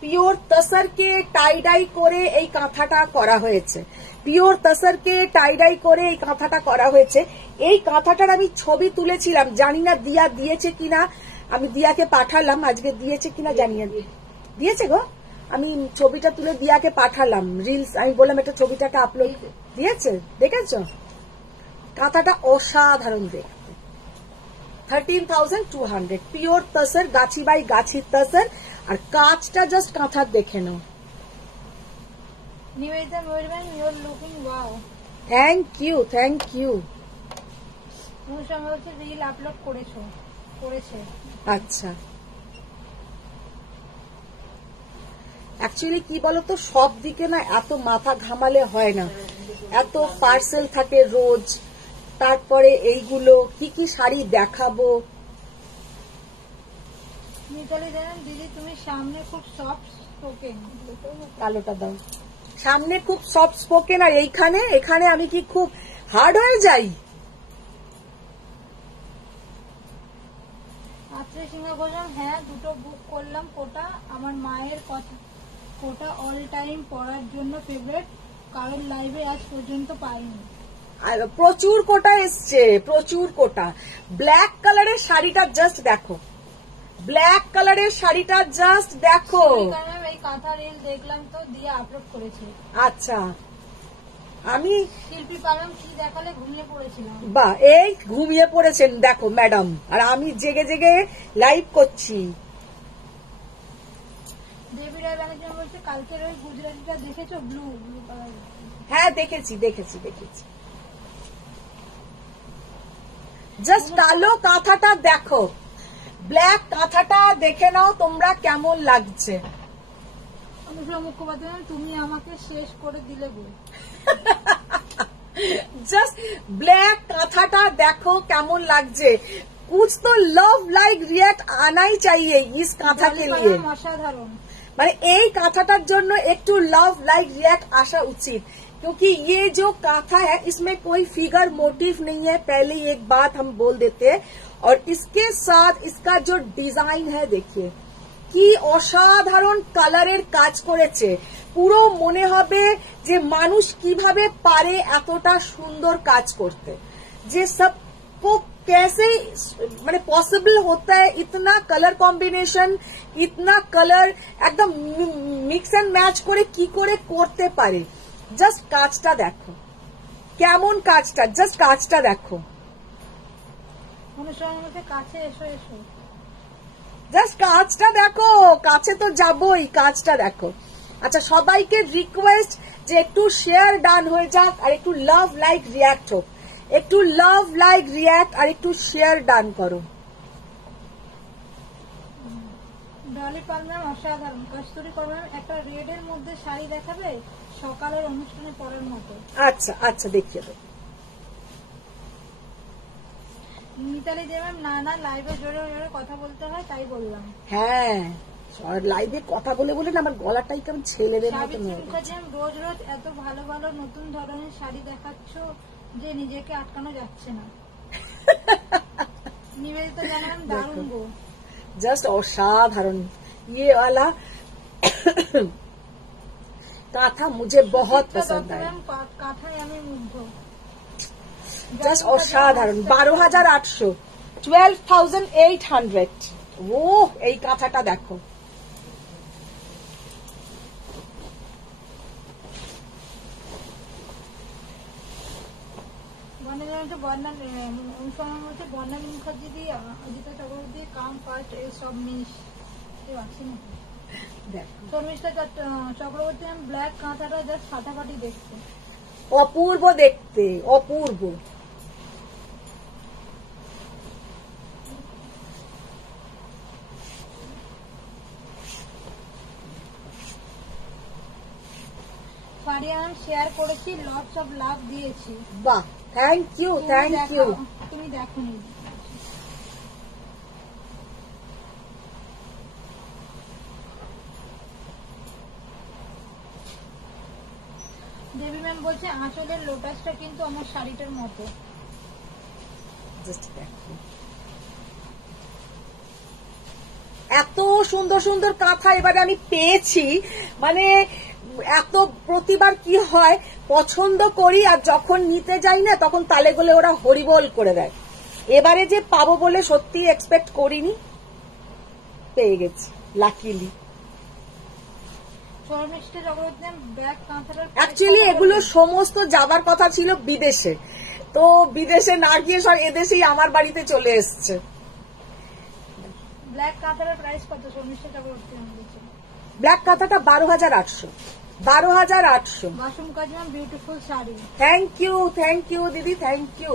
পিওর তসরকে টাই ডাই করে এই কাঁথাটা করা হয়েছে, পিওর তসরকে টাই ডাই করে এই কাঁথাটা করা হয়েছে। এই কাঁথাটার আমি ছবি তুলেছিলাম, জানি না দিয়া দিয়েছে কিনা, আমি দিয়াকে পাঠালাম, আজকে দিয়েছে কিনা জানি না। দিয়েছে গো, আমি ছবিটা তুলে দিয়াকে পাঠালাম রিলস, আমি বললাম একটা ছবিটাকে আপলোড দিয়েছে, দেখেছো? কাঁথাটা অসাধারণ দেখতে, 13,200 পিওর তসর, গাছি বাই গাছি তসর। আর কাজটা জাস্ট কাঁথার দেখে নাও। নিবেদিতা বলবেন you're looking wow. Thank you thank you. Anusaran বলছে রিল আপলোড করেছে। আচ্ছা অ্যাকচুয়ালি কি বলতো, সব দিকে না এত মাথা ঘামালে হয় না, এত পার্সেল থাকে রোজ, তারপরে এইগুলো কি কি শাড়ি দেখাবো। মিতালি জানেন দিদি তুমি সামনে খুব সফট স্পোকেন। কালোটা দাও। সামনে খুব সফট স্পোকেন, আর এখানে আমি কি খুব হার্ড হয়ে যাই? আত্রে সিংহ বললাম হ্যাঁ দুটো বুক করলাম কোটা, আমার মায়ের কথা কোটা অল টাইম পরার জন্য ফেভারিট, কারণ লাইভে আজ পর্যন্ত পাইনি। আর প্রচুর কোটা এসছে, প্রচুর কোটা। ব্ল্যাক কালারের শাড়িটা জাস্ট দেখো, ব্ল্যাক কালারের শাড়িটা জাস্ট দেখো। ম্যাম এই কাঁথা রিল দেখলাম তো দিয়ে আপলোড করেছে। আচ্ছা আমি শিল্পী পালন কি দেখালে ঘুমিয়ে পড়েছিলাম। বা এই ঘুমিয়ে পড়েছেন দেখো ম্যাডাম, আর আমি জেগে জেগে লাইভ করছি। দেবী রায় ব্যানার্জি বলছে কালকের ওই গুজরাটিটা দেখেছো, ব্লু কালার। হ্যাঁ দেখেছি দেখেছি দেখেছি। জাস্ট কালো কাঁথাটা দেখো, ব্ল্যাক কাঁথাটা দেখে নাও তোমরা কেমন লাগছে। অনুসরা মুখোপাধ্যায় তুমি আমাকে শেষ করে দিলে গো। জাস্ট ব্ল্যাক কাঁথাটা দেখো কেমন লাগছে, कुछ तो लव लाइक रिएक्ट आना ही चाहिए इस काथा के लिए। অসাধারণ। মানে এই কাঁথাটার জন্য একটু লাভ লাइक रिएक्ट आशा उचित, क्योंकि ये जो काथा है इसमें कोई फिगर मोटिव नहीं है, पहले एक बात हम बोल देते हैं। और इसके साथ इसका जो डिजाइन है देखिए কি অসাধারণ কালারের কাজ করেছে, পুরো মনে হবে যে মানুষ কিভাবে পারে এতটা সুন্দর কাজ করতে, যে सबको कैसे মানে पॉसिबल होता है इतना कलर कॉम्बिनेशन, इतना कलर एकदम मिक्स एंड मैच করে কি করে করতে পারে। জাস্ট কাজটা দেখো কেমন কাজটা, জাস্ট কাজটা দেখো। অনুসরণের মধ্যে কাছে এসো এসো, জাস্ট কাজটা দেখো, কাছে তো যাবই, কাজটা দেখো। আচ্ছা সবাইকে রিকোয়েস্ট যে একটু শেয়ার ডান হয়ে যাক আর একটু লাভ লাইক রিয়াক্ট হোক, একটু লাভ লাইক রিয়াক্ট আর একটু শেয়ার ডান করো। ডলি পালম্যাম অসাধারণ। কস্তুরী পালম্যাম একটা রেড এর মধ্যে শাড়ি দেখাবে সকালের অনুষ্ঠানে পরার মতো। আচ্ছা আচ্ছা দেখিয়ে দেবো। মিতালি যে ম্যাম না না লাইভে জোরে জোরে কথা বলতে হয় তাই বললাম। হ্যাঁ লাইভে কথা বলে বলে না আমার গলাটাই কেমন ছেলেদের মতো সাবিত্রী হয়ে গেছে। মুখার্জি ম্যাম রোজ রোজ এত ভালো ভালো নতুন ধরনের শাড়ি দেখাচ্ছ যে নিজেকে আটকানো যাচ্ছে না। নিবেদিতা জানান দারুণ গো। जस्ट असाधारण ये वाला काथा मुझे बहुत पसंद आया, কাঁথায় আমি মুগ্ধ। जस्ट असाधारण 12,800 12,800 वो এই কাঁথাটা দেখো। বর্ণালী মুখার্জি দিয়ে অজিতা চক্রবর্তী কাম ফার্স্ট এই সব মিস আছে না। শর্মিষ্ঠা চক্রবর্তী ব্ল্যাক কাঁথাটা জাস্ট ফাটাফাটি দেখতে, অপূর্ব দেখতে, অপূর্ব। ফারিয়া ম্যাম শেয়ার করেছি, লটস অফ লাভ দিয়েছি। বাহ থ্যাংক ইউ থ্যাংক ইউ। তুমি দেখোনি। দেবী ম্যাম বলছে আঁচলের লোটাসটা কিন্তু আমার শাড়িটার মতো। এত সুন্দর সুন্দর কাঁথা এবারে আমি পেয়েছি, মানে এত প্রতিবার কি হয় পছন্দ করি আর যখন নিতে যাই না তখন তালে গোলে ওরা হরিবোল করে দেয়। এবারে যে পাবো বলে সত্যি এক্সপেক্ট করিনি, পেয়ে গেছি লাকিলি। অ্যাকচুয়ালি এগুলো সমস্ত যাবার কথা ছিল বিদেশে, তো বিদেশে না গিয়ে সব এদেশেই আমার বাড়িতে চলে এসছে। ব্ল্যাক কাঁথাটার প্রাইস কত? শর্মিষ্ঠা চক্রবর্তী বলছে ব্ল্যাক কাঁথাটা 12,800 12,800। বাসুম কাজম বিউটিফুল শাড়ি। থ্যাংক ইউ দিদি, থ্যাংক ইউ।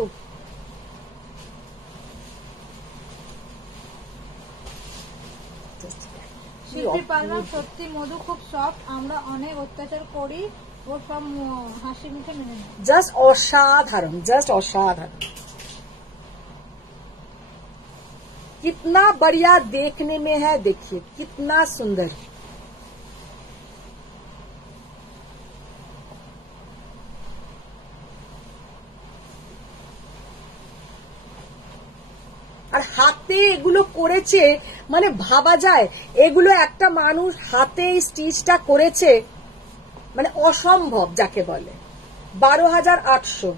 শিল্পী পালন সত্যি মধু খুব সফট, আমরা অনেক অত্যাচার করি ও সব হাসি মুখে মেনে নেয়। জাস্ট অসাধারণ, জাস্ট অসাধারণ। कितना बढ़िया देखने में है, देखिए कितना सुंदर। আর হাতে এগুলো করেছে, মানে ভাবা যায় এগুলো একটা মানুষ হাতে স্টিচটা করেছে, মানে অসম্ভব যাকে বলে। 12,800।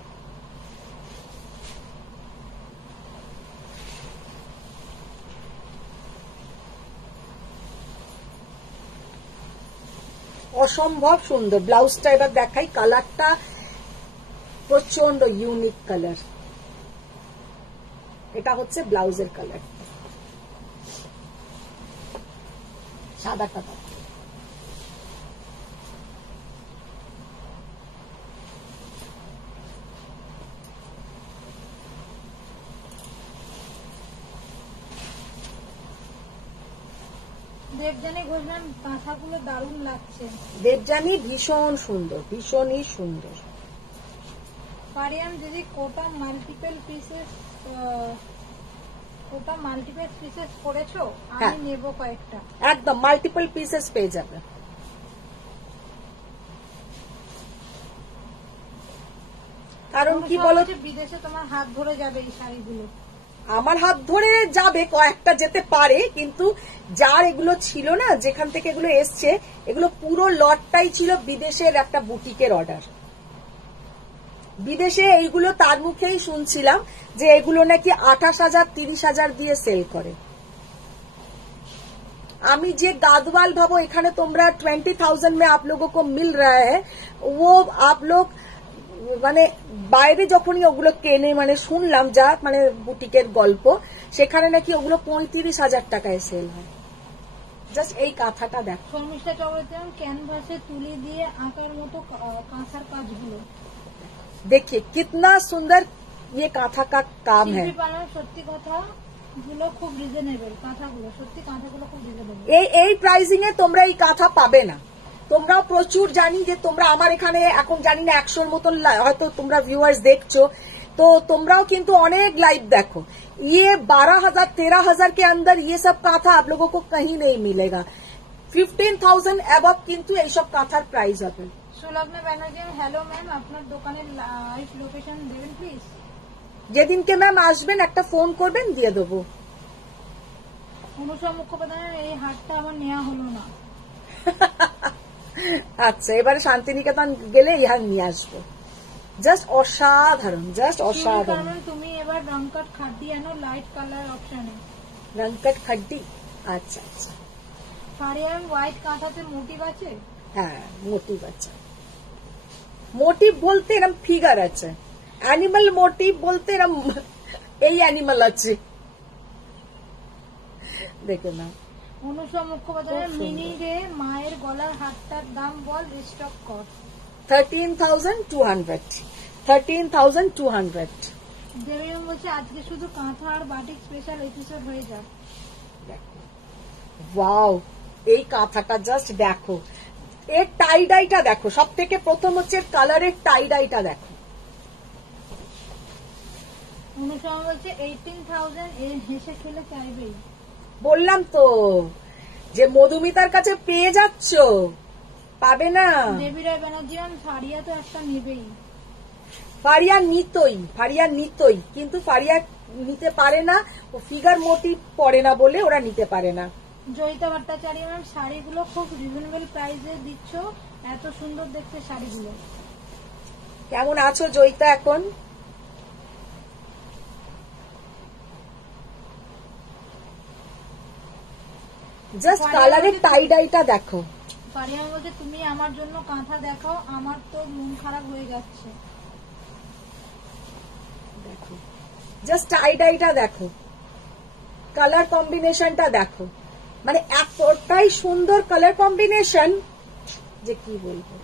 অসম্ভব সুন্দর। ব্লাউজটা এবার দেখাই, কালারটা প্রচন্ড ইউনিক কালার। এটা হচ্ছে ব্লাউজের কালার, সাদা কালার। দেবজানী ঘোষ ম্যাম কাঁথাগুলো দারুণ লাগছে। দেবজানী ভীষণ সুন্দর, ভীষণই সুন্দর। পারিয়াম দিদি কোটা মাল্টিপল পিসেস ওটা মাল্টিপল পিসেস করেছো, হ্যাঁ। আমি নেব কয়েকটা। একদম মাল্টিপল পিসেস পেয়ে যাবে। কারণ কি বলো, বিদেশে তোমার হাত ধরে যাবে এই শাড়িগুলো। আমার হাত ধরে যাবে, কয়েকটা যেতে পারে, কিন্তু যার এগুলো ছিল না, যেখান থেকে এগুলো এসছে, এগুলো পুরো লটটাই ছিল বিদেশের একটা বুটিকের অর্ডার। বিদেশে এইগুলো তার মুখেই শুনছিলাম যে এগুলো নাকি 28,000 30,000 দিয়ে সেল করে। আমি যে गादवाल भावो এখানে তোমরা 20,000 में आप लोगों को मिल रहा है, वो आप लोग মানে বাইরে যখনই ওগুলো কেনে, মানে শুনলাম যা, মানে বুটিকের গল্প, সেখানে নাকি ওগুলো 35,000 টাকায় সেল হয়। জাস্ট এই কাঁথাটা দেখো, শর্মিষ্ঠা চক্রবর্তী ক্যানভাসে তুলি দিয়ে আঁকার মতো কাঁথার কাজগুলো देखिए कितना सुंदर ये कांथा का काम है। শিল্পী পালন সত্যি কথা গুলো খুব রিজনেবল, কাঁথাগুলো সত্যি কাঁথাগুলো খুব রিজনেবল। এই প্রাইসিং এ তোমরা এই কাঁথা পাবে না। তোমরাও প্রচুর জানি যে তোমরা আমার এখানে এখন জানি না 100-র মতন হয়তো তোমরা ভিউয়ার্স দেখছো, तो তোমরাও কিন্তু অনেক লাইভ দেখো। ये 12,000 13,000 के अंदर ये सब कांथा आप लोगों को कहीं नहीं मिलेगा। 15,000 अबव কিন্তু এইসব কাঁথার প্রাইস হবে। সুলগ্না ব্যানার্জি, হ্যালো ম্যাম, আপনার দোকানের লাইভ লোকেশন দেবেন প্লিজ। যেদিনকে ম্যাম আসবেন একটা ফোন করবেন, দিয়ে দেবো। অনুষা মুখোপাধ্যায়ের এই হাটটা আমার নেওয়া হলো না। আচ্ছা, এবারে শান্তিনিকেতন গেলে ইহার নিয়ে আসবো। জাস্ট অসাধারণ, জাস্ট অসাধারণ। তুমি এবার রংকট খাড্ডি আনো লাইট কালার অপশনে। রংকট খাড্ডি, আচ্ছা আচ্ছা। ফারিয়াম হোয়াইট কাঁথাতে মোটিভ আছে? হ্যাঁ, মোটিভ আছে। মোটিভ বলতে এরম ফিগার আছে, অ্যানিমাল মোটিভ বলতে এরম এই অ্যানিমাল আছে, দেখে না। অনুষা মুখোপাধ্যায়ের মিনি রে মায়ের গলার হারটার দাম বল, রিস্টক কর। 13,200 13,200। দেবীম বলছে আজকে শুধু কাঁথা আর বাটিক স্পেশাল এপিসোড হয়ে যাক। ওয়াও, এই কাঁথাটা জাস্ট দেখো, এর টাই ডাইটা দেখো। সব থেকে প্রথম হচ্ছে কালারের টাই ডাইটা দেখো। অনুষা বলছে 18,000 এর হেসে খেলে চাইবেই। বললাম তো যে মধুমিতার কাছে পেয়ে যাচ্ছ, পাবে না। দেবী রায় ব্যানার্জি, ফারিয়া তো একটা নেবেই। ফারিয়া নিতই, কিন্তু ফারিয়া নিতে পারে না, ও ফিগার মোটিভ পরে না বলে ওরা নিতে পারে না। জয়িতা ভট্টাচার্য ম্যাম, শাড়িগুলো খুব রিজনেবল প্রাইসে দিচ্ছ, এত সুন্দর দেখতে শাড়িগুলো। কেমন আছো জয়িতা এখন? জাস্ট কালারের টাই ডাইটা দেখো। ফারিয়া বলছে তুমি আমার জন্য কাঁথা দেখাও, আমার তো মন খারাপ হয়ে যাচ্ছে। দেখো, জাস্ট টাই ডাইটা দেখো, কালার কম্বিনেশনটা দেখো, মানে এতটাই সুন্দর কালার কম্বিনেশন যে কি বলবো।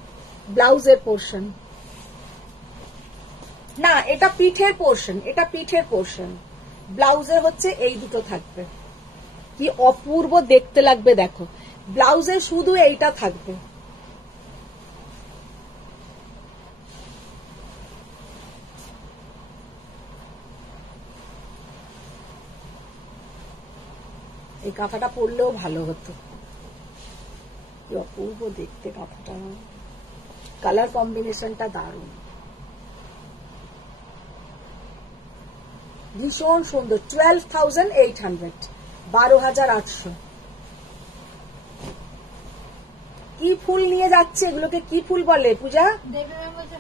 ব্লাউজের পোর্শন না, এটা পিঠের পোর্শন, এটা পিঠের পোর্শন। ব্লাউজে হচ্ছে এই দুটো থাকবে, কি অপূর্ব দেখতে লাগবে দেখো। ব্লাউজে শুধু এইটা থাকবে। এই কাঁথাটা পরলেও ভালো হতো, কি অপূর্ব দেখতে কাঁথাটা, কালার কম্বিনেশনটা দারুণ, ভীষণ সুন্দর। 12,800, 12,800। কি ফুল নিয়ে যাচ্ছে, এগুলোকে কি ফুল বলে পূজা? দেবী ম্যাম বলছে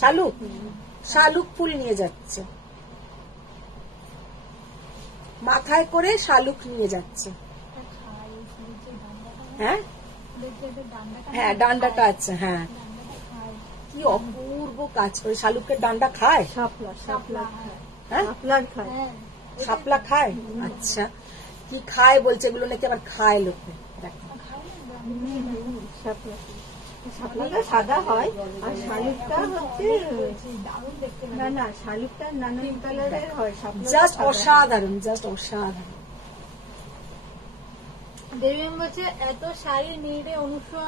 শালুক, শালুক ফুল নিয়ে যাচ্ছে, মাথায় করে শালুক নিয়ে যাচ্ছে। হ্যাঁ হ্যাঁ, ডান্ডাটা আছে, হ্যাঁ। কি অপূর্ব কাজ করে, শালুকের ডান্ডা খায়, শাপলা হ্যাঁ খায়। শাপলা খায়। আচ্ছা, কি খায় বলছে, এগুলো নাকি আবার খায় লোকে। শাপলাটা সাদা হয়, আর শালুকটা হচ্ছে না, শালুকটা নানান কালারের হয়। জাস্ট অসাধারণ, জাস্ট অসাধারণ। দেবী ম্যাম বলছে এত শাড়ি নিয়ে রে অনুষা,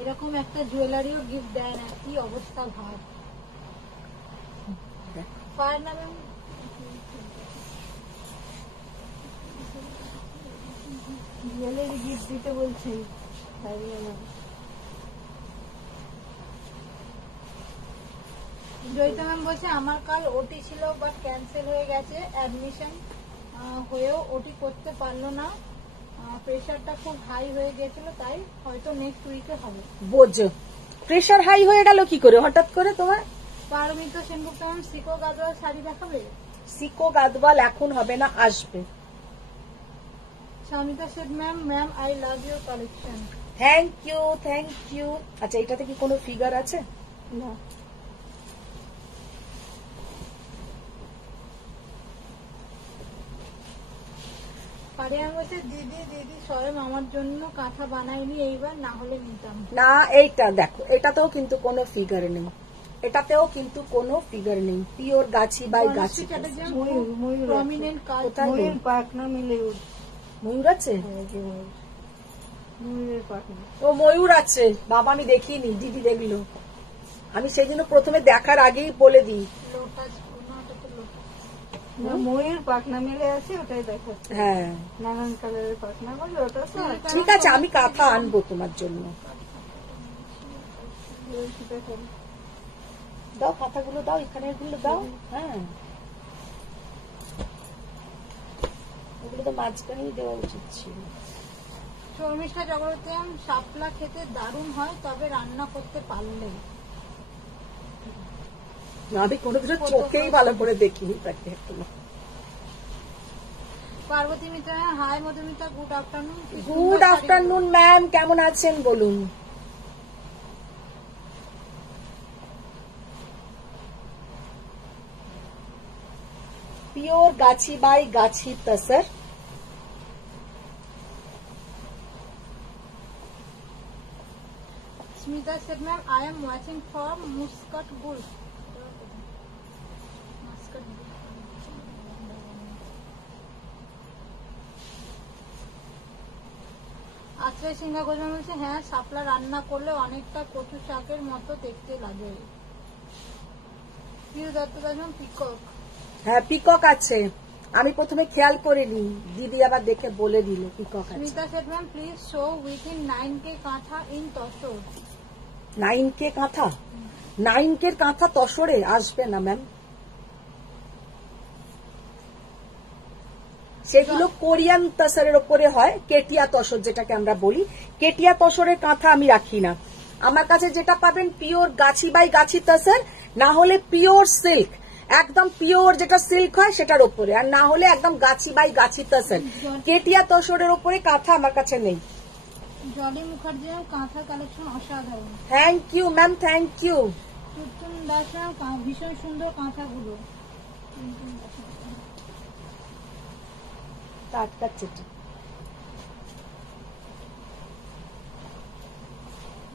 এরকম একটা জুয়েলারিও গিফট দেয় না, কি অবস্থা ভাব। পায়ের নামে জুয়েলারি গিফট দিতে বলছেন, তাই জন্য। জয়িতা ম্যাম বলছে আমার কাল ওটি ছিল বাট ক্যান্সেল হয়ে গেছে, অ্যাডমিশন হয়েও ওটি করতে পারলো না, প্রেশারটা খুব হাই হয়ে গেছিল, তাই হয়তো নেক্সট উইকে হবে। বোঝো প্রেশার হাই হয়ে গেল কি করে হঠাৎ করে তোমার? পারমিতা সেনগুপ্ত ম্যাম সিকো গাদোয়াল শাড়ি দেখাবে? সিকো গাদওয়াল এখন হবে না, আসবে। Shamita Sheth ma'am, ma'am I love your collection. Thank you, thank you. আচ্ছা এটাতে কি কোনো ফিগার আছে? না, পারিয়া বলছে দিদি দিদি স্বয়ং আমার জন্য কাঁথা বানাইনি এইবার, না হলে নিতাম। না এইটা দেখো, এটাতেও কিন্তু কোনো ফিগার নেই, এটাতেও কিন্তু কোনো ফিগার নেই। পিওর গাছি বাই গাছি। ময়ূর, ময়ূর আছে। প্রমিনেন্ট কাজ। কোথায় গো? ময়ূর পাখনা মিলে উঠছে। ময়ূর আছে? এই যে ময়ূর, ময়ূরের পাখনা। ও ময়ূর আছে বাবা, আমি দেখিনি, দিদি দেখলো। আমি সেই জন্য প্রথমে দেখার আগেই বলে দিই। লোটাস, ওনাটা তো লোটাস। না, ময়ূর পাখনা মিলে আছে, ওটাই দেখাচ্ছে। হ্যাঁ নানান কালারের পাখনা বলে, ওটা তো ঠিক আছে, আমি কাঁথা আনবো তোমার জন্য। দাও কাঁথাগুলো দাও, এখানে গুলো দাও। হ্যাঁ ওগুলো তো মাঝখানেই দেওয়া উচিত ছিল। শর্মিষ্ঠা চক্রবর্তী ম্যাম, শাপলা খেতে দারুণ হয়, তবে রান্না করতে পারলে। আমি কোনোদিনও চোখেই ভালো করে দেখিনি তাকে। Parvati Mitra ma'am, hi Madhumita, good afternoon. Good afternoon ma'am, কেমন আছেন বলুন? পিওর গাছি বাই গাছি tussar. Smita Sett ma'am, I am watching for মুস্কাট বুল। আশ্রয় সিংহা গোজমা বলছে হ্যাঁ, শাপলা রান্না করলে অনেকটা কচু শাকের মতো দেখতে লাগে। প্রিয় দত্ত ম্যাম, পিকক। হ্যাঁ পিকক আছে, আমি প্রথমে খেয়াল করিনি, দিদি আবার দেখে বলে দিল পিকক আছে। Smita Sett ma'am, please show within 9K কাঁথা ইন তসর। 9K কাঁথা? 9K কাঁথা তসরে আসবে না ম্যাম, সেগুলো কোরিয়ান তসরের ওপরে হয়, কেটিয়া তসর যেটাকে আমরা বলি। কেটিয়া তসরের কাঁথা আমি রাখি না। আমার কাছে যেটা পাবেন পিওর গাছি বাই গাছি তসর, না হলে পিওর সিল্ক, একদম পিওর যেটা সিল্ক হয় সেটার ওপরে, আর না হলে একদম গাছি বাই গাছি তসর। কেটিয়া তসরের ওপরে কাঁথা আমার কাছে নেই। জলি মুখার্জি ম্যাম, কাঁথার কালেকশন অসাধারণ। Thank you ma'am, thank you. Tutun Das ma'am, ভীষণ সুন্দর কাঁথাগুলো।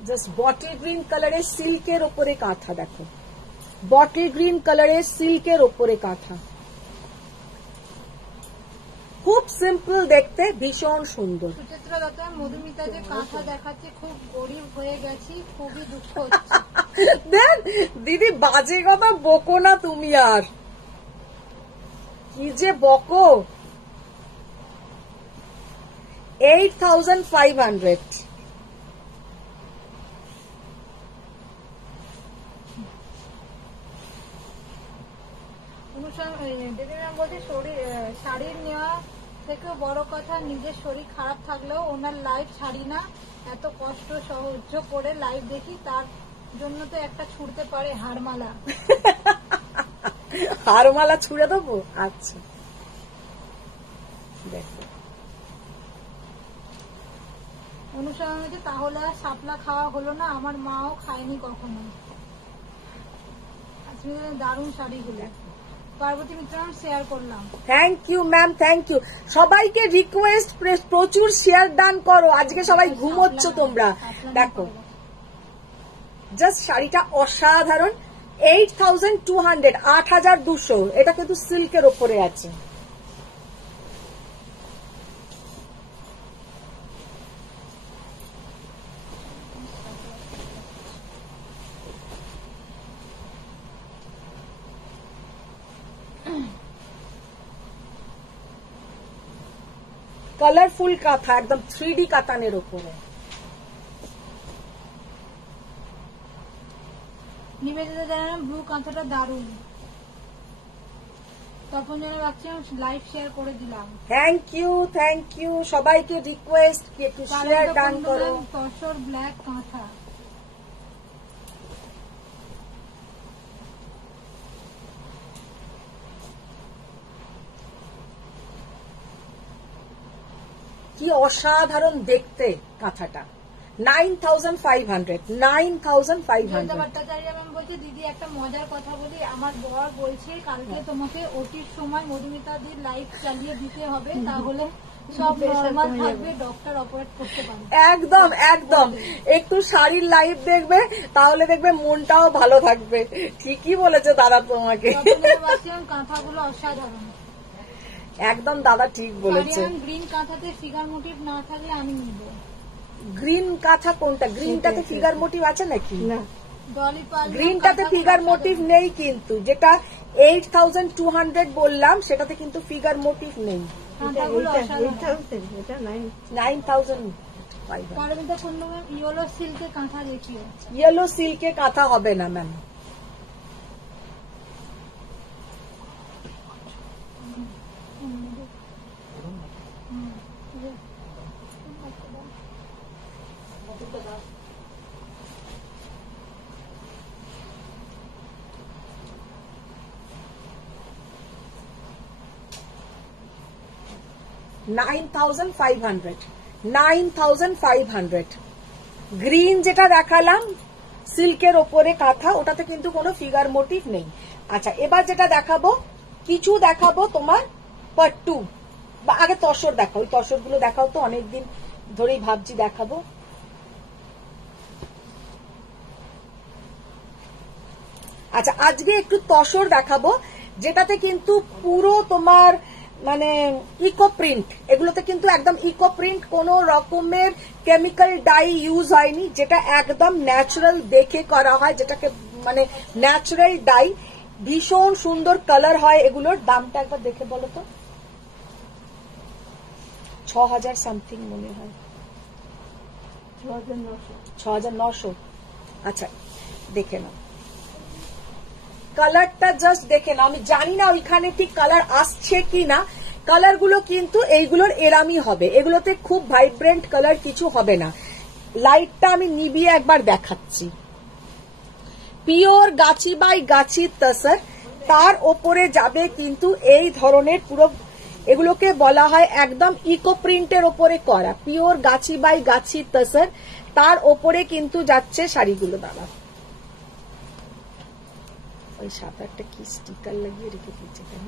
জাস্ট বটল গ্রিন কালারের সিল্কের ওপরে কাঁথা দেখো, বটল গ্রিন কালারের সিল্কের ওপরে কাঁথা, খুব সিম্পল দেখতে, ভীষণ সুন্দর। সুচিত্রা দত্ত ম্যাম, মধুমিতা যে কাঁথা দেখাচ্ছে খুব গরিব হয়ে গেছি, খুবই দুঃখ হচ্ছে। দেন দিদি বাজে কথা বকো না তুমি, আর কি যে বকো। 8,500। দিদি ম্যাম বলছে শাড়ির নেওয়া থেকেও বড় কথা, নিজের শরীর খারাপ থাকলেও ওনার লাইভ ছাড়ি না, এত কষ্ট সহ্য করে লাইভ দেখি, তার জন্য তো একটা ছুড়তে পারে হারমালা। হারমালা ছুড়ে দেবো? আচ্ছা দেখো। অনুসরণ হচ্ছে তাহলে আর শাপলা খাওয়া হলো না, আমার মাও খায়নি কখনো। দারুণ শাড়িগুলো পার্বতী মিত্র শেয়ার করলাম। Thank you ma'am, thank you. সবাইকে রিকোয়েস্ট প্রচুর শেয়ার দান করো, আজকে সবাই ঘুমোচ্ছ তোমরা। দেখো জাস্ট শাড়িটা অসাধারণ, 8,200, 8,200। এটা কিন্তু সিল্কের ওপরে আছে। কালারফুল কাঁথা, একদম 3D কাতানের উপরে। নিবেদিতা জানালাম ব্লু কাঁথাটা দারুণ। তখন যেন ভাবছিলাম লাইভ শেয়ার করে দিলাম। থ্যাংক ইউ সবাইকে রিকোয়েস্ট কি একটু শেয়ার ডান করো। তসর ব্ল্যাক কাঁথা, কি অসাধারণ দেখতে কাঁথাটা। 9500 9500। ভট্টাচার্য ম্যাম বলছে দিদি একটা মজার কথা বলি, আমার বর বলছে কালকে তোমাকে ওটির সময় মধুমিতা দি লাইভ চালিয়ে দিতে হবে, তাহলে সব নরমাল থাকবে, ডক্টর অপারেট করতে পারবে। একদম একদম, একটু শাড়ির লাইভ দেখবে, তাহলে দেখবে মনটাও ভালো থাকবে। ঠিকই বলেছে দাদা তোমাকে। কাঁথাগুলো অসাধারণ, একদম দাদা ঠিক বলেছে। গ্রিন কাঁথাতে ফিগার মোটিভ না থাকলে আমি নিব। গ্রিন কাঁথা কোনটা? গ্রিনটাতে ফিগার মোটিভ আছে নাকি? না, গ্রিনটাতে ফিগার মোটিভ নেই, কিন্তু যেটা 8200 বললাম সেটাতে কিন্তু ফিগার মোটিভ নেই। কাঁথাগুলো অসাধারণ। 9000। পারমিতা কুন্ডু ম্যাম ইয়েলো সিল্কে কাঁথা দেখিও। ইয়েলো সিল্কে কাঁথা হবে না ম্যাম। $9,500 গ্রিন যেটা দেখালাম সিল্কের ওপরে কাঁথা, ওটাতে কিন্তু কোনো ফিগার মোটিভ নেই। আচ্ছা, এবার যেটা দেখাবো, কিছু দেখাবো তোমার পাট্টু, বা আগে তসর দেখাও। ওই তসর গুলো দেখাও তো, অনেকদিন ধরেই ভাবছি দেখাবো। আচ্ছা, আজকে একটু তসর দেখাবো, যেটাতে কিন্তু পুরো তোমার মানে ইকো প্রিন্ট। এগুলোতে কিন্তু একদম ইকো প্রিন্ট, কোন রকমের কেমিক্যাল ডাই ইউজ হয়নি, যেটা একদম ন্যাচারাল দেখে করা হয়, যেটাকে মানে ন্যাচারাল ডাই। ভীষণ সুন্দর কালার হয় এগুলোর। দামটা একবার দেখে বলো তো। 6000 সামথিং মনে হয়, 6900। আচ্ছা, দেখে নাও কালারটা, জাস্ট দেখে নাও। আমি জানি না ওইখানে ঠিক কালার আসছে কি না। কালার গুলো কিন্তু এইগুলোর এরামই হবে, এগুলোতে খুব ভাইব্রেন্ট কালার কিছু হবে না। লাইটটা আমি নিবিয়ে একবার দেখাচ্ছি। পিওর গাছি বাই গাছি তসর, তার ওপরে যাবে কিন্তু এই ধরনের পুরো, এগুলোকে বলা হয় একদম ইকো প্রিন্টের ওপরে করা। পিওর গাছি বাই গাছি তসর, তার ওপরে কিন্তু যাচ্ছে শাড়িগুলো। দাদা ওই সাথে একটা কি স্টিকার লাগিয়ে রেখে দিচ্ছে কেন?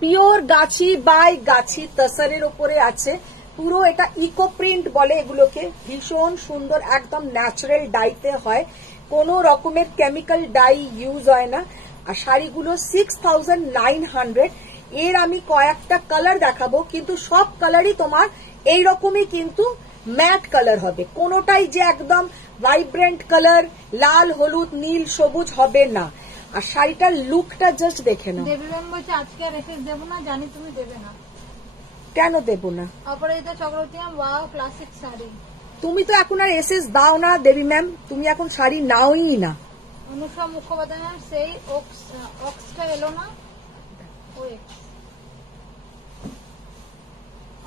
পিওর গাছি বাই গাছি তসরের উপরে আছে পুরো। এটা ইকো প্রিন্ট বলে এগুলোকে। ভীষণ সুন্দর, একদম ন্যাচারাল ডাইতে হয়, কোন রকমের কেমিক্যাল ডাই ইউজ হয় না। আর শাড়িগুলো 6900। এর আমি কয়েকটা কালার দেখাবো, কিন্তু সব কালারই তোমার এইরকমই কিন্তু ম্যাট কালার হবে। কোনোটাই যে একদম ভাইব্রেন্ট কালার লাল হলুদ নীল সবুজ হবে না। আর শাড়িটার লুকটা জাস্ট দেখে নাও। দেবী ম্যাম বলছে আজকে রেসেস দেবো না, জানি তুমি দেবে না। কেন দেব না? Aparajita Chakraborty ma'am wow classic sari. তুমি তো এখন আর এসএস দাও না দেবী ম্যাম, তুমি এখন শাড়ি নাওই না। অনুষা মুখোপাধ্যায় ম্যাম সেই অক্সটা এলো না।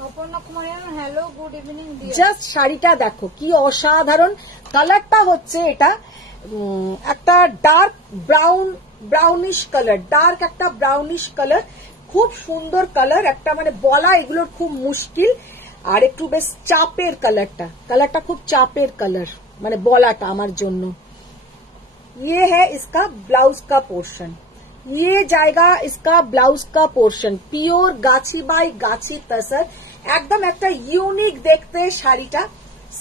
Aparna Kumari ma'am hello good evening dear. Just শাড়িটা দেখো কি অসাধারণ। কালারটা হচ্ছে এটা একটা ডার্ক ব্রাউনিশ কালার, ডার্ক একটা ব্রাউনিশ কালার, খুব সুন্দর কালার একটা, মানে বলা এগুলোর খুব মুশকিল। আর একটু বেশ চাপের কালারটা খুব চাপের কালার, মানে বলাটা আমার জন্য। ये है इसका ब्लाउज का पोर्शन, ये जाएगा इसका ब्लाउज का पोर्शन। পিওর গাছি বাই গাছি তসর, একদম একটা ইউনিক দেখতে শাড়িটা।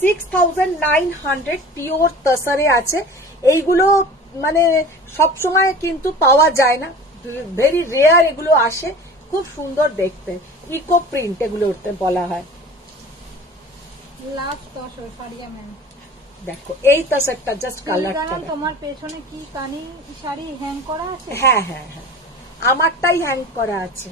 6900 পিওর তসরে আছে। এইগুলো মানে সবসময় কিন্তু পাওয়া যায় না, ভেরি রেয়ার এগুলো আসে। খুব সুন্দর দেখতে, ইকো প্রিন্ট এগুলো বলা হয়। Last tussar Faria ma'am. দেখো এই তাসারটা জাস্ট কালারটা কারণ তোমার পেছনে কি কানি শাড়ি হ্যাং করা আছে? হ্যাঁ হ্যাঁ হ্যাঁ, আমারটাই হ্যাং করা আছে।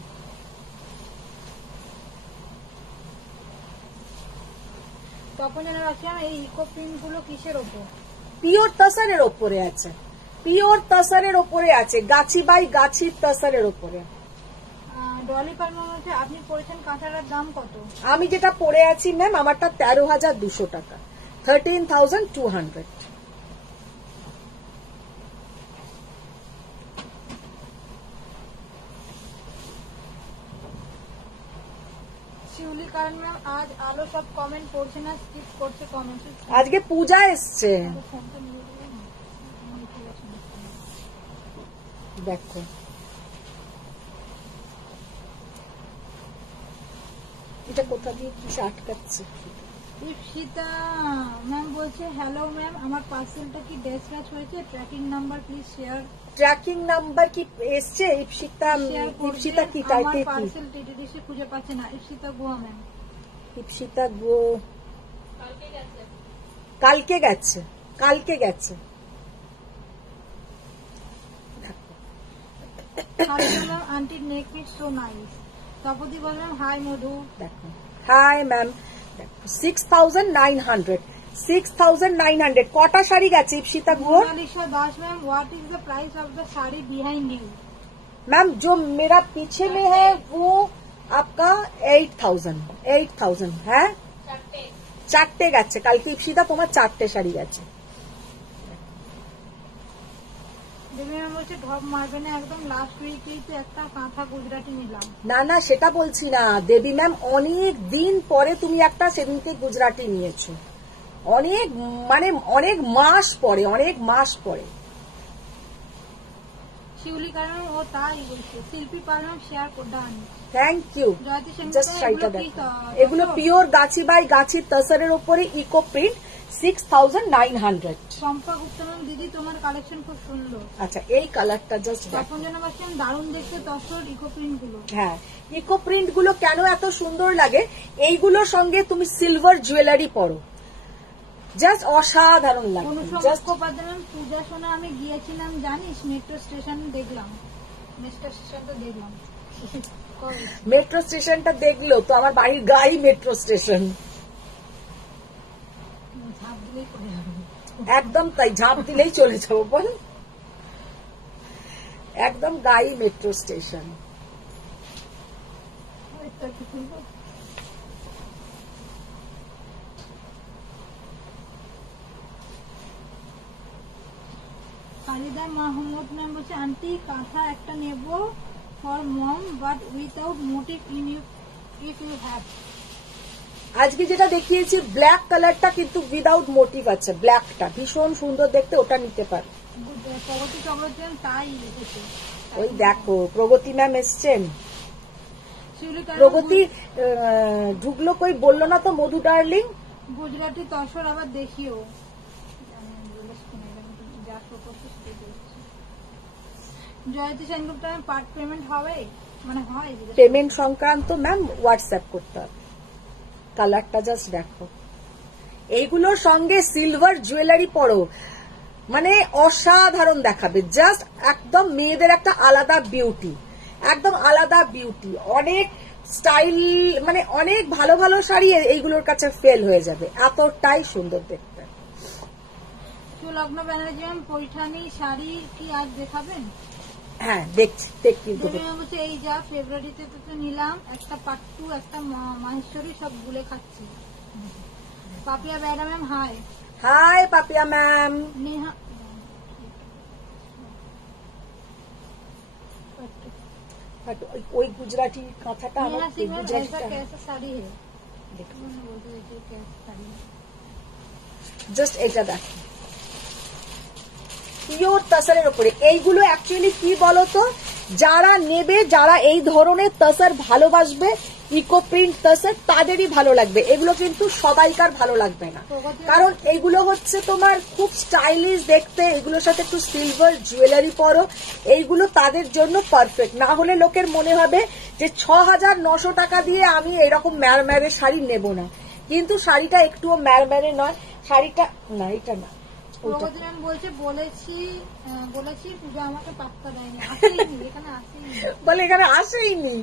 তখন যেন রাখছিলাম এই ইকো প্রিন্ট গুলো কিসের ওপর? পিওর তাসারের ওপরে আছে, পিওর তাসারের ওপরে আছে, গাছি বাই গাছির তাসারের ওপরে। ডলি পারমার মধ্যে আপনি পড়েছেন কাঁথাটার দাম কত? আমি যেটা পরে আছি ম্যাম আমারটা 13,200 টাকা, 13,200। শিউলি কারণ ম্যাম আজ আলো সব কমেন্ট পড়ছে না, স্কিপ করছে কমেন্ট। আজকে পূজা এসছে, দেখো এটা কোথা দিয়ে কি আটকাচ্ছে। ইপসিতা ম্যাম বলছে হ্যালো ম্যাম, আমার পার্সেলটা কি ড্যাশ হয়েছে? Tracking number please share. Tracking number কি এসছে? ইপসিতা কি টাইপের কি? পার্সেল টিটিডিসি খুঁজে পাচ্ছে না। ইপসিতা গোয়া ম্যাম, ইপসিতা গো কালকে গেছে। ম্যাম আন্টির নেক পিস সো নাইস। তপতি বললাম হাই মধু। দেখো হাই ম্যাম, 6,900 কটা শাড়ি গেছে ইপসিতা গুয়োর? Monalisa Das ma'am, what is the price of the sari behind you? Ma'am जो मेरा पीछे में है वो आपका 8,000 है। চারটে গেছে কালকে ইপসিতা, তোমার 4টে শাড়ি গেছে। দেবী ম্যাম বলছে ঢপ মারবে না, একদম লাস্ট উইকেই তো একটা কাঁথা গুজরাটি নিলাম। না না সেটা বলছি না দেবী ম্যাম, অনেক দিন পরে তুমি একটা সেদিনকে গুজরাটি নিয়েছো, অনেক মানে অনেক মাস পরে। শিউলি কারণ ও তাই বলছে। শিল্পী পারলাম share done. Thank you. Joyoti Sen just শাড়িটা দেখো, এগুলো পিওর গাছি বাই গাছির তাসারের উপরে eco print, 6,900। Shampa Gupta ma'am দিদি তোমার কালেকশন খুব সুন্দর। আচ্ছা এই কালারটা জাস্ট তখন যেন বলছেন দারুণ দেখতে তসর ইকো প্রিন্ট গুলো। হ্যাঁ ইকো প্রিন্ট গুলো কেন এত সুন্দর লাগে, এইগুলোর সঙ্গে তুমি সিলভার জুয়েলারি পরো, জাস্ট অসাধারণ লাগে। জাস্ট মুখোপাধ্যায় ম্যাম, পূজা সোনা আমি গিয়েছিলাম জানিস, মেট্রো স্টেশন দেখলাম। মেট্রো স্টেশনটা দেখলাম। মেট্রো স্টেশনটা দেখলো তো আমার বাড়ির গাই মেট্রো স্টেশন, ঝাঁপ দিলেই করে যাবে। একদম তাই, ঝাঁপ দিলেই চলে যাবো বল, একদম গাই মেট্রো স্টেশন। একটা কি খুলবো? খালিদা মাহমুদ ম্যাম বলছে আন্টি কাঁথা একটা নেব for mom but without motif in you if you have. আজকে যেটা দেখিয়েছি ব্ল্যাক কালারটা কিন্তু উইদাউট মোটিভ আছে, ব্ল্যাকটা ভীষণ সুন্দর দেখতে, ওটা নিতে পারো। প্রগতি চক্রবর্তী তাই এসেছে। ওই দেখো প্রগতি ম্যাম এসছেন। শিউলি কারণ প্রগতি ঢুকলো কই বললো না তো মধু ডার্লিং। গুজরাটি তসর আবার দেখিও। জয়তী সেনগুপ্তা পার্ট পেমেন্ট হবে, মানে হয় পেমেন্ট সংক্রান্ত ম্যাম হোয়াটসঅ্যাপ করতে হবে। কালারটা জাস্ট দেখো, এইগুলোর সঙ্গে সিলভার জুয়েলারি পরো, মানে অসাধারণ দেখাবে, জাস্ট একদম মেয়েদের একটা আলাদা বিউটি, একদম আলাদা বিউটি। অনেক স্টাইল, মানে অনেক ভালো ভালো শাড়ি এইগুলোর কাছে ফেল হয়ে যাবে, এতটাই সুন্দর দেখতে। সুলগ্ন ব্যানার্জি ম্যাম, পৈঠানি শাড়ি কি আজ দেখাবেন? হ্যাঁ দেখছি, কিন্তু বলছে এই যা ফেব্রুয়ারিতে তো নিলাম, একটা পাট্টু একটা মাহেশ্বরী সব গুলে খাচ্ছি। Papiya Bera ma'am hi. Hi Papiya ma'am. Neha ওই গুজরাটি কাঁথাটা আমার, नेहा सिंह मैम, ऐसा গুজরাটিটা कैसा साड़ी है? দেখো, उन्होंने बोल दिया कि कैसा साड़ी है। জাস্ট এটা দেখো, পিওর তাসারের উপরে। এইগুলো অ্যাকচুয়ালি কি বলতো, যারা নেবে, যারা এই ধরনের তাসার ভালোবাসবে, ইকো প্রিন্ট তাসার, তাদেরই ভালো লাগবে। এগুলো কিন্তু সবাইকার ভালো লাগবে না, কারণ এইগুলো হচ্ছে তোমার খুব স্টাইলিশ দেখতে, এগুলোর সাথে একটু সিলভার জুয়েলারি পরো, এইগুলো তাদের জন্য পারফেক্ট। না হলে লোকের মনে হবে যে 6,900 টাকা দিয়ে আমি এরকম ম্যারম্যারের শাড়ি নেব না, কিন্তু শাড়িটা একটুও ম্যারম্যারে নয়, শাড়িটা না, এটা না, ওইটা। প্রগতি ম্যাম বলছে বলেছি পূজা আমাকে পাত্তা দেয়নি, আসেইনি, এখানে আসেইনি। বলে এখানে আসেইনি,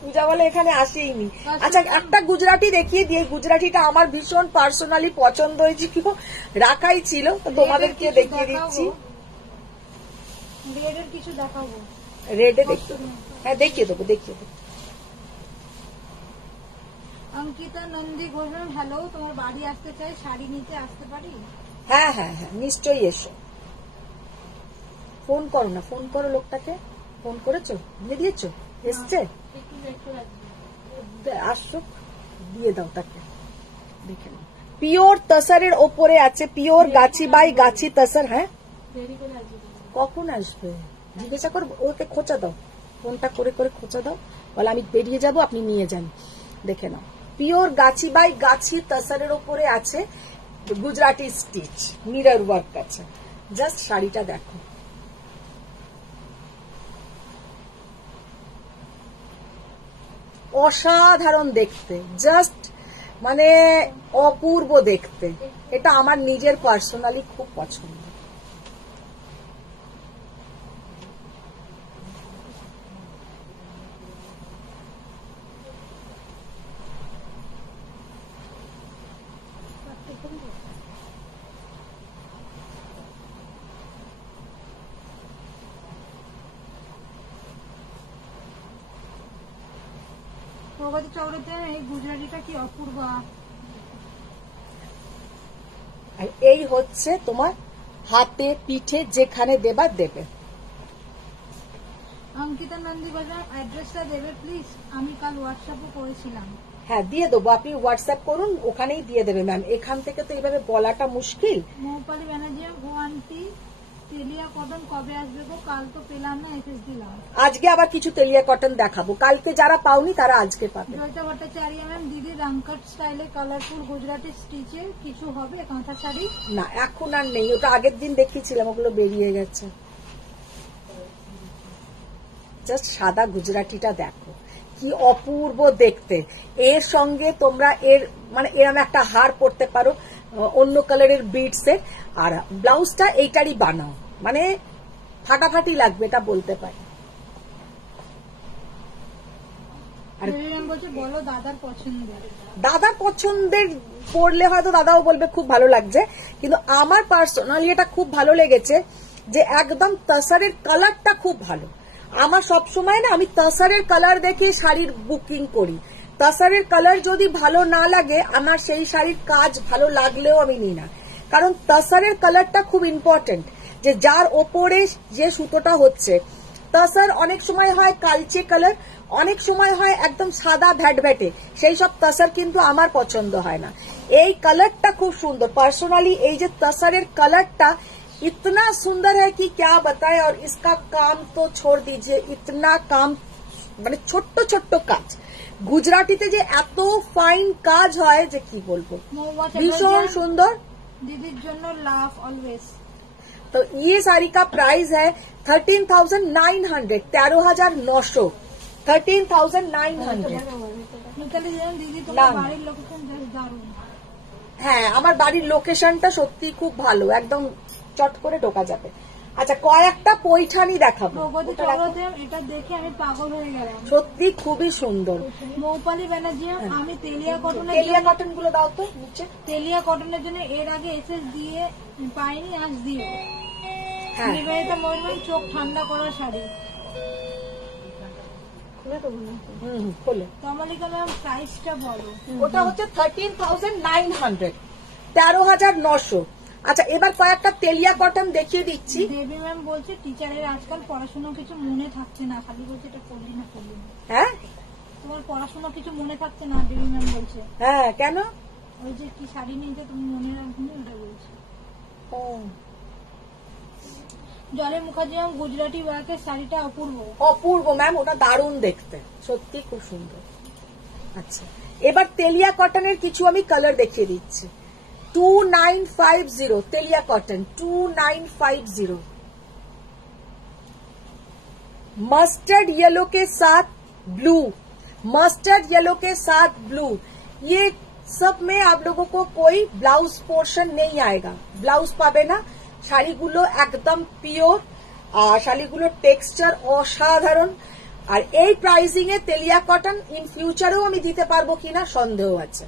পূজা বলে এখানে আসেইনি। আচ্ছা একটা গুজরাটি দেখিয়ে দিয়ে, গুজরাটিটা আমার ভীষণ পার্সোনালি পছন্দ হয়েছিল, রাখাই ছিল, তো তোমাদেরকে দেখিয়ে দিচ্ছি। রেডের কিছু দেখাবো, রেডে দেখিয়ে দেবো, হ্যাঁ দেখিয়ে দেবো, দেখিয়ে দেবো। অঙ্কিতা নন্দী ঘোষ, হ্যালো, তোমার বাড়ি আসতে চাই, শাড়ি নিতে আসতে পারি? হ্যাঁ হ্যাঁ হ্যাঁ, নিশ্চয়ই এসো। ফোন করো না, ফোন করো লোকটাকে। ফোন করেছো, দিয়ে দিয়েছো, এসছে, আসুক, দিয়ে দাও তাকে, দেখে নাও। পিওর তসরের ওপরে আছে, পিওর গাছি বাই গাছি তসর। হ্যাঁ কখন আসবে জিজ্ঞাসা করো, ওকে খোঁচা দাও, ফোনটা করে করে খোঁচা দাও, বলে আমি বেরিয়ে যাব, আপনি নিয়ে যান। দেখে নাও, পিওর গাছি বাই গাছি তসরের ওপরে আছে, গুজরাটি স্টিচ, মিরর ওয়ার্ক আছে। জাস্ট শাড়িটা দেখো, অসাধারণ দেখতে, জাস্ট মানে অপূর্ব দেখতে। এটা আমার নিজের পার্সোনালি খুব পছন্দ। প্রগতি চৌড়তে এই গুজরাটিটা কি অপূর্ব। আর এই হচ্ছে তোমার হাতে পিঠে যেখানে দেবার দেবে। অঙ্কিতা নন্দী বাজার, অ্যাড্রেসটা দেবে প্লিজ, আমি কাল হোয়াটসঅ্যাপও করেছিলাম। হ্যাঁ দিয়ে দেবো, আপনি হোয়াটসঅ্যাপ করুন, ওখানেই দিয়ে দেবে ম্যাম। এখান থেকে তো এইভাবে বলাটা মুশকিল। মৌপালি ব্যানার্জি, ও আন্টি তেলিয়া কটন কবে আসবে গো? কাল তো পেলাম না, এসএস দিলাম। আজকে আবার কিছু তেলিয়া কটন দেখাবো, কালকে যারা পাওনি তারা আজকে পাবে। জয়িতা ভট্টাচার্য ম্যাম, দিদি রামকাট স্টাইলে কালারফুল গুজরাটি স্টিচে কিছু হবে কাঁথা শাড়ি? না এখন আর নেই, ওটা আগের দিন দেখিয়েছিলাম, ওগুলো বেরিয়ে গেছে। জাস্ট সাদা গুজরাটিটা দেখো কি অপূর্ব দেখতে। এর সঙ্গে তোমরা এর মানে এরকম একটা হার পরতে পারো অন্য কালারের বিডস এর, আর ব্লাউজটা এইটারই বানাও, মানে ফাটাফাটি লাগবে, এটা বলতে পারি। আর বলছে বলো দাদার পছন্দের। দাদার পছন্দের পরলে হয়তো দাদাও বলবে খুব ভালো লাগছে, কিন্তু আমার পার্সোনালি এটা খুব ভালো লেগেছে যে একদম তসরের কালারটা খুব ভালো। আমার সবসময় না, আমি তসরের কালার দেখে শাড়ির বুকিং করি। তসরের কালার যদি ভালো না লাগে, আমার সেই শাড়ির কাজ ভালো লাগলেও আমি নিই না, কারণ তসরের কালারটা খুব ইম্পর্টেন্ট। যে যার ওপরে যে সুতোটা হচ্ছে, তসর অনেক সময় হয় কালচে কালার, অনেক সময় হয় একদম সাদা ভ্যাটভ্যাটে, সেই সব তসর কিন্তু আমার পছন্দ হয় না। এই কালারটা খুব সুন্দর পার্সোনালি, এই যে তসরের কালারটা इतना सुंदर है कि क्या बताए। और इसका काम तो छोड़ दीजिए, इतना काम মানে ছোট্ট ছোট্ট কাজ, গুজরাটিতে যে এত ফাইন কাজ হয় যে কি বলবো, ভীষণ সুন্দর। দিদির জন্য লাভ অলওয়েজ। तो ये साड़ी का प्राइस है 13,900, 13,900, 13,900। মিতালি জান, দিদি তোমার বাড়ির লোকেশন দারুণ। হ্যাঁ আমার বাড়ির লোকেশনটা সত্যি খুব ভালো, একদম চট করে ঢোকা যাবে। আচ্ছা কয়েকটা পৈঠানি দেখাবো, এটা দেখে আমি পাগল হয়ে গেলাম, সত্যি খুবই সুন্দর। মৌপালি ব্যানার্জি, আমি তেলিয়া কটন গুলো দাও তো নিচে। তেলিয়া কটনের জন্য এর আগে এসএস দিয়ে পাইনি, আজ দিয়ে। হ্যাঁ নিবেদিতা ময়ূরভঞ্জ, চোখ ঠান্ডা করা শাড়ি। খোলো। কমলিকা ম্যাম প্রাইসটা বলো। ওটা হচ্ছে 13,900, 13,900। আচ্ছা এবার কয়েকটা তেলিয়া কটন দেখিয়ে দিচ্ছি। দেবী ম্যাম বলছে টিচারের আজকাল পড়াশোনা কিছু মনে থাকছে না, খালি বলছে এটা পড়লি না। হ্যাঁ তোমার পড়াশোনা কিছু মনে থাকছে না, দেবী ম্যাম বলছে। হ্যাঁ কেন? ওই যে কি শাড়ি নিয়ে যে তুমি মনে রাখনি, ওটা বলছে। জলে মুখার্জি ম্যাম, গুজরাটি ওয়ার্কের শাড়িটা অপূর্ব। অপূর্ব ম্যাম, ওটা দারুণ দেখতে, সত্যি খুব সুন্দর। আচ্ছা এবার তেলিয়া কটনের কিছু আমি কালার দেখিয়ে দিচ্ছি। 2950 तेलिया कॉटन, 2950। मस्टर्ड येलो के साथ ब्लू, मस्टर्ड येलो के साथ ब्लू, ये सब में आप लोगों को कोई ब्लाउज पोर्शन नहीं आएगा, ব্লাউজ পাবে না। শাড়িগুলো একদম পিওর, আর শাড়িগুলোর টেক্সচার অসাধারণ। আর এই প্রাইসিং এ তেলিয়া কটন ইন ফিউচারেও আমি দিতে পারবো কিনা সন্দেহ আছে।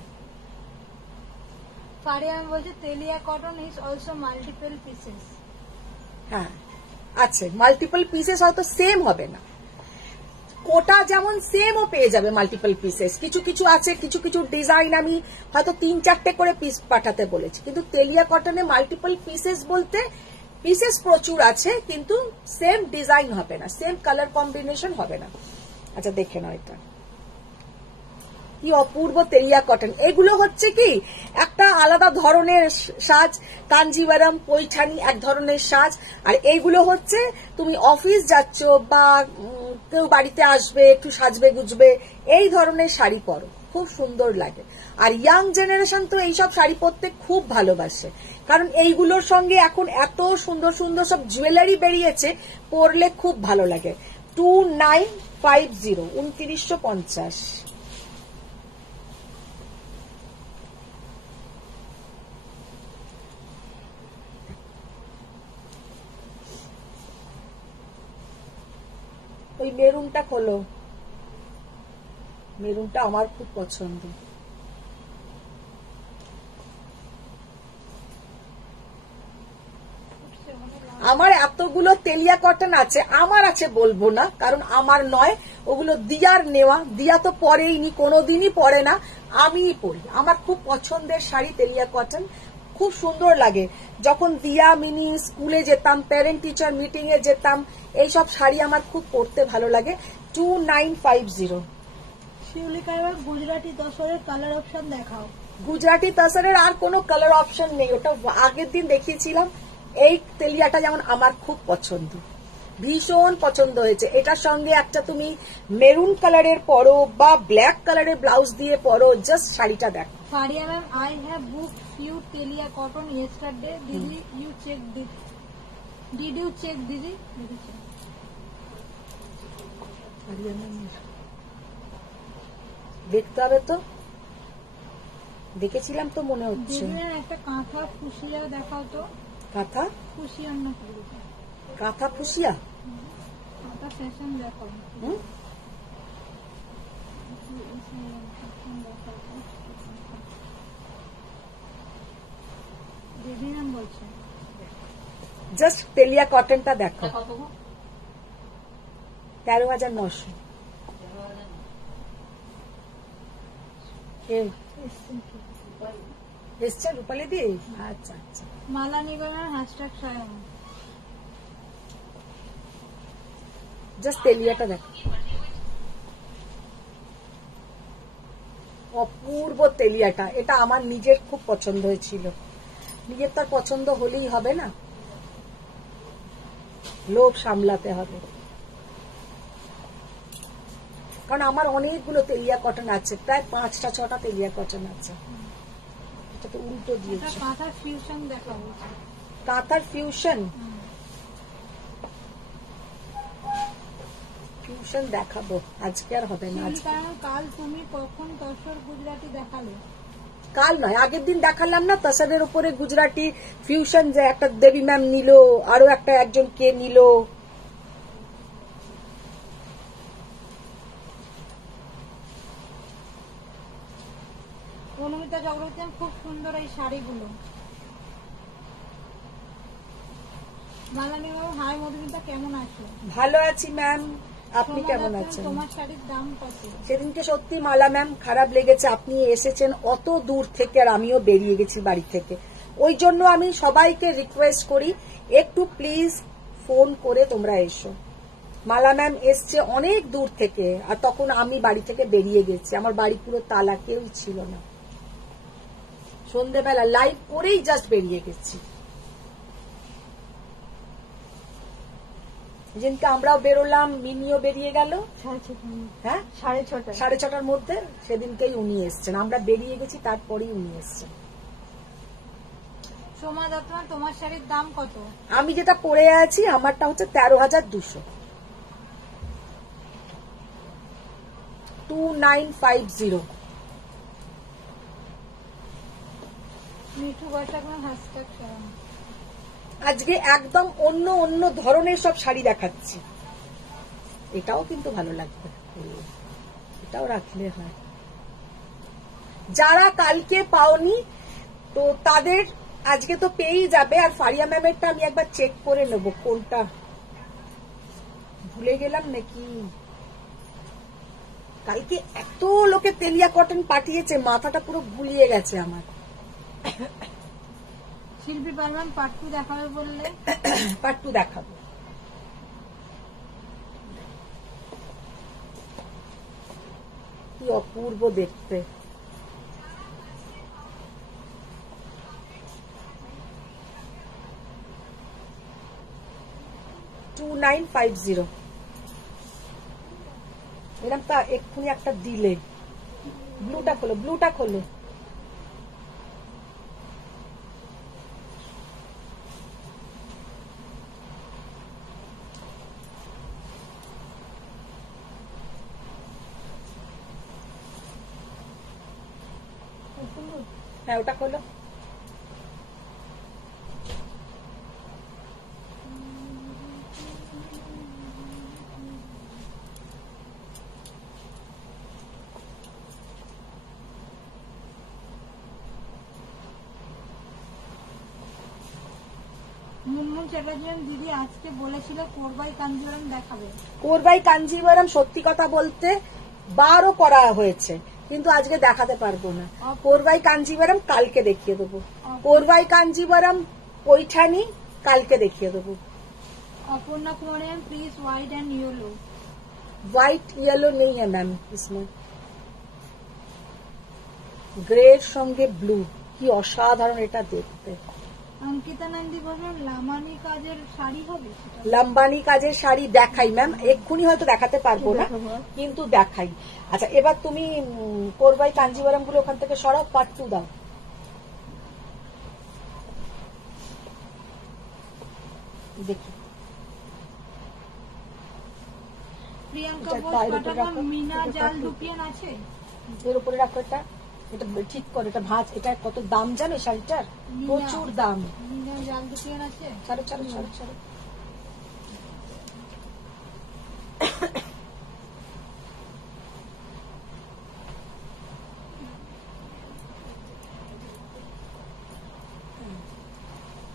ফারিয়াম বলছে Telia cotton is also multiple pieces. হ্যাঁ আছে, মাল্টিপল পিসেস হয়তো সেম হবে না, কোটা যেমন সেমও পেয়ে যাবে মাল্টিপল পিসেস। কিছু কিছু আছে, কিছু কিছু ডিজাইন আমি হয়তো 3-4টে করে পিস পাঠাতে বলেছি, কিন্তু তেলিয়া কটনে মাল্টিপল পিসেস বলতে পিসেস প্রচুর আছে, কিন্তু সেম ডিজাইন হবে না, সেম কালার কম্বিনেশন হবে না। আচ্ছা দেখে নাও, এটা কি অপূর্ব তেলিয়া কটন। এগুলো হচ্ছে কি একটা আলাদা ধরনের সাজ, কাঞ্জিভারাম পৈঠানি এক ধরনের সাজ, আর এইগুলো হচ্ছে তুমি অফিস যাচ্ছ বা কেউ বাড়িতে আসবে একটু সাজবে গুজবে, এই ধরনের শাড়ি পরো, খুব সুন্দর লাগে। আর ইয়াং জেনারেশন তো এইসব শাড়ি পরতে খুব ভালোবাসে, কারণ এইগুলোর সঙ্গে এখন এত সুন্দর সুন্দর সব জুয়েলারি বেরিয়েছে, পরলে খুব ভালো লাগে। 2950 2950। ওই মেরুনটা খোলো, মেরুনটা আমার খুব পছন্দ। আমার এতগুলো তেলিয়া কটন আছে, আমার আছে বলবো না, কারণ আমার নয়, ওগুলো দিয়ার নেওয়া। দিয়া তো পরেই নি, কোনোদিনই পরে না, আমিই পরি। আমার খুব পছন্দের শাড়ি তেলিয়া কটন, খুব সুন্দর লাগে। যখন দিয়া মিনি স্কুলে যেতাম, প্যারেন্ট টিচার মিটিং এ যেতাম, এইসব শাড়ি আমার খুব পরতে ভালো লাগে। 2950। শিউলিকা, এবার গুজরাটি তসরের কালার অপশন দেখাও। গুজরাটি তসরের আর কোনো কালার অপশন নেই, ওটা আগের দিন দেখিয়েছিলাম। এই তেলিয়াটা যেমন আমার খুব পছন্দ, ভীষণ পছন্দ হয়েছে। এটার সঙ্গে একটা তুমি মেরুন কালারের পরো বা ব্ল্যাক কালারের ব্লাউজ দিয়ে পরো, জাস্ট শাড়িটা দেখো। Fariya ma'am, I have book few Telia cotton yesterday, দিদি you check did you check দিদি? দেখতে হবে তো, দেখেছিলাম তো মনে হচ্ছে। দিদি একটা কাঁথা ফুসিয়া দেখাও তো। কাঁথা ফুসিয়া না কাঁথা ফুসিয়া, কাঁথা ফ্যাশন দেখাও। দিদি ম্যাম বলছে জাস্ট তেলিয়া কটনটা দেখো। 13,900। এসছে রূপালি দি? আচ্ছা আচ্ছা। মালা নিগমের হ্যাশট্যাগ সায়ন। জাস্ট তেলিয়াটা দেখো, অপূর্ব তেলিয়াটা। এটা আমার নিজের খুব পছন্দ হয়েছিল। নিজের তার পছন্দ হলেই হবে না, লোভ সামলাতে হবে। কারণ আমার অনেকগুলো তেলিয়া কটন আছে, প্রায় 5টা-6টা তেলিয়া কটন আছে। এটা তো উল্টো দিয়েছে। কাঁথার ফিউশন দেখাবো। কাঁথার ফিউশন, ফিউশন দেখাবো, আজকে আর হবে না। আজকে কাল তুমি কখন তসর গুজরাটি দেখালে? কাল নয়, আগের দিন দেখালাম না তসরের উপরে গুজরাটি ফিউশন, যে একটা দেবী ম্যাম নিল, আরো একটা একজন কে নিল। অনুমিতা চক্রবর্তী, খুব সুন্দর এই শাড়িগুলো। মালানি বাবু, হাই মধুমিতা, কেমন আছো? ভালো আছি ম্যাম, আপনি কেমন আছেন? তোমার শাড়ির দাম কত? সেদিনকে সত্যি মালা ম্যাম খারাপ লেগেছে, আপনি এসেছেন অত দূর থেকে আর আমিও বেরিয়ে গেছি বাড়ি থেকে। ওই জন্য আমি সবাইকে রিকোয়েস্ট করি একটু প্লিজ ফোন করে তোমরা এসো। মালা ম্যাম এসছে অনেক দূর থেকে, আর তখন আমি বাড়ি থেকে বেরিয়ে গেছি, আমার বাড়ি পুরো তালা, কেউই ছিল না। সন্ধ্যেবেলা লাইভ করেই জাস্ট বেরিয়ে গেছি। যেদিনকে আমরাও বেরোলাম, মিনিও বেরিয়ে গেল। হ্যাঁ, 6:30টার মধ্যে সেদিনকেই উনি এসছেন, আমরা বেরিয়ে গেছি, তারপরেই উনি এসছেন। সোমা দত্ত, তোমার শাড়ির দাম কত? আমি যেটা পরে আছি আমারটা হচ্ছে 13,200। 2950। মিঠু বৈশাখ হ্যাশট্যাগ আজকে একদম অন্য অন্য ধরনের সব শাড়ি দেখাচ্ছি। এটাও কিন্তু ভালো লাগবে, এটাও রাখলে হয়। যারা কালকে পাওনি তো তাদের আজকে তো পেয়েই যাবে। আর ফারিয়া ম্যামেরটা আমি একবার চেক করে নেব কোনটা, ভুলে গেলাম নাকি। কালকে এত লোকে তেলিয়া কটন পাঠিয়েছে, মাথাটা পুরো গুলিয়ে গেছে আমার। শিল্পী পারমান পার্ট 2 দেখাবে বললে, পার্ট 2 দেখাবো। কি অপূর্ব দেখতে। $2950 এরকমটা এক্ষুনি একটা দিলে। ব্লুটা খোলো, ব্লুটা খোলো। হ্যাঁ ওটা খোলো। মুনমুন চ্যাটার্জি দিদি আজকে বলেছিল কোরবাই কাঞ্জিবরম দেখাবে। কোরবাই কাঞ্জিবরম সত্যি কথা বলতে 12 করা হয়েছে, কিন্তু আজকে দেখাতে পারবো না। কোরবাই কাঞ্জিবরম কালকে দেখিয়ে দেবো। কোরবাই কাঞ্জিবরম পৈঠানি কালকে দেখিয়ে দেবো। Aparna Kumar please white and yellow. White yellow नहीं है मैम इसमें, গ্রের সঙ্গে ব্লু, কি অসাধারণ এটা দেখতে। অঙ্কিতা নন্দী বলবেন লামানি কাজের শাড়ি হবে। লাম্বানি কাজের শাড়ি দেখাই ম্যাম, এক্ষুনি হয়তো দেখাতে পারবো না কিন্তু দেখাই। আচ্ছা এবার তুমি কোরবাই কাঞ্জিবরম গুলো ওখান থেকে সরাও, পার্ট 2 দাও। দেখি প্রিয়াঙ্কা এটা বোস পায়ের উপরে পাঠাবো। রাখো। মিনা জাল দুপিয়ান আছে। এর উপরে রাখো এটা, এটা ঠিক করো, এটা ভাঁজ। এটা কত দাম জানো এই শাড়িটার? প্রচুর দাম। মিনা জাল দুপিয়ান আছে। ছাড়ো ছাড়ো ছাড়ো ছাড়ো।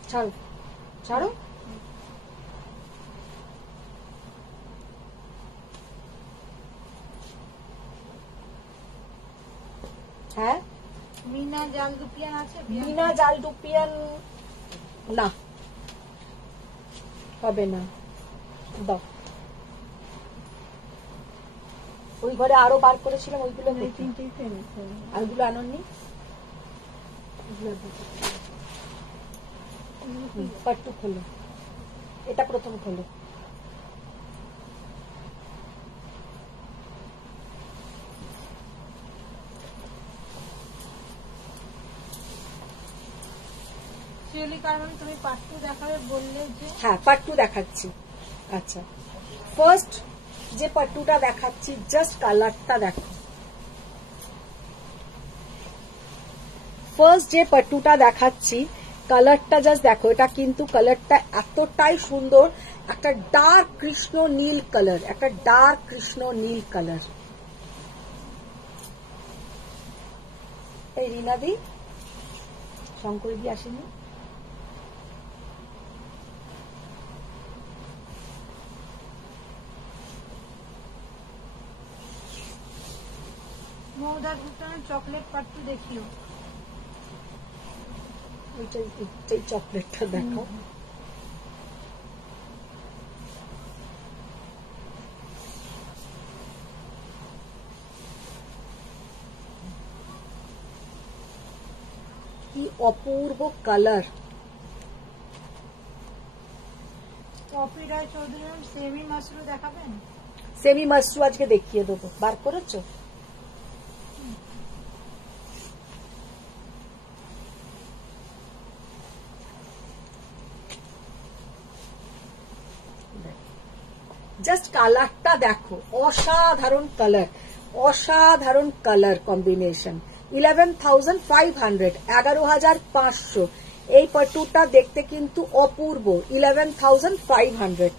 ছাড়ো ছাড়ো। হ্যাঁ মিনা জাল দুপিয়ান আছে। বিনা জাল ডুপিয়ান না, হবে না, দাও। ওই ঘরে আরো বার করেছিলাম, ওইগুলো এই তিনটেই ফেলেছে। আর ওগুলো আননি। পাট্টু খোলো, এটা প্রথম খোলো। শিউলি কারণ তুমি পার্ট 2 দেখাবে বললে যে। হ্যাঁ পার্ট 2 দেখাচ্ছি। আচ্ছা ফার্স্ট যে পাট্টুটা দেখাচ্ছি, জাস্ট কালারটা দেখো। ফার্স্ট যে পাট্টুটা দেখাচ্ছি কালারটা জাস্ট দেখো। এটা কিন্তু কালারটা এতটাই সুন্দর, একটা ডার্ক কৃষ্ণ নীল কালার, একটা ডার্ক কৃষ্ণ নীল কালার। এই রিনাদি শঙ্করদি আসেনি? মৌদার চকলেট পার্ট 2 দেখিও। ওইটাই চকলেটটা দেখো। কি অপূর্ব কালার। কপি রায় চৌধুরী সেমি মাশরু দেখাবেন। সেমি মাশরু আজকে দেখিয়ে দেবো। বার করেছো? জাস্ট কালারটা দেখো, অসাধারণ কালার, অসাধারণ কালার কম্বিনেশন। 11,500, 11,500। এই পাট্টুটা দেখতে কিন্তু অপূর্ব। 11,500,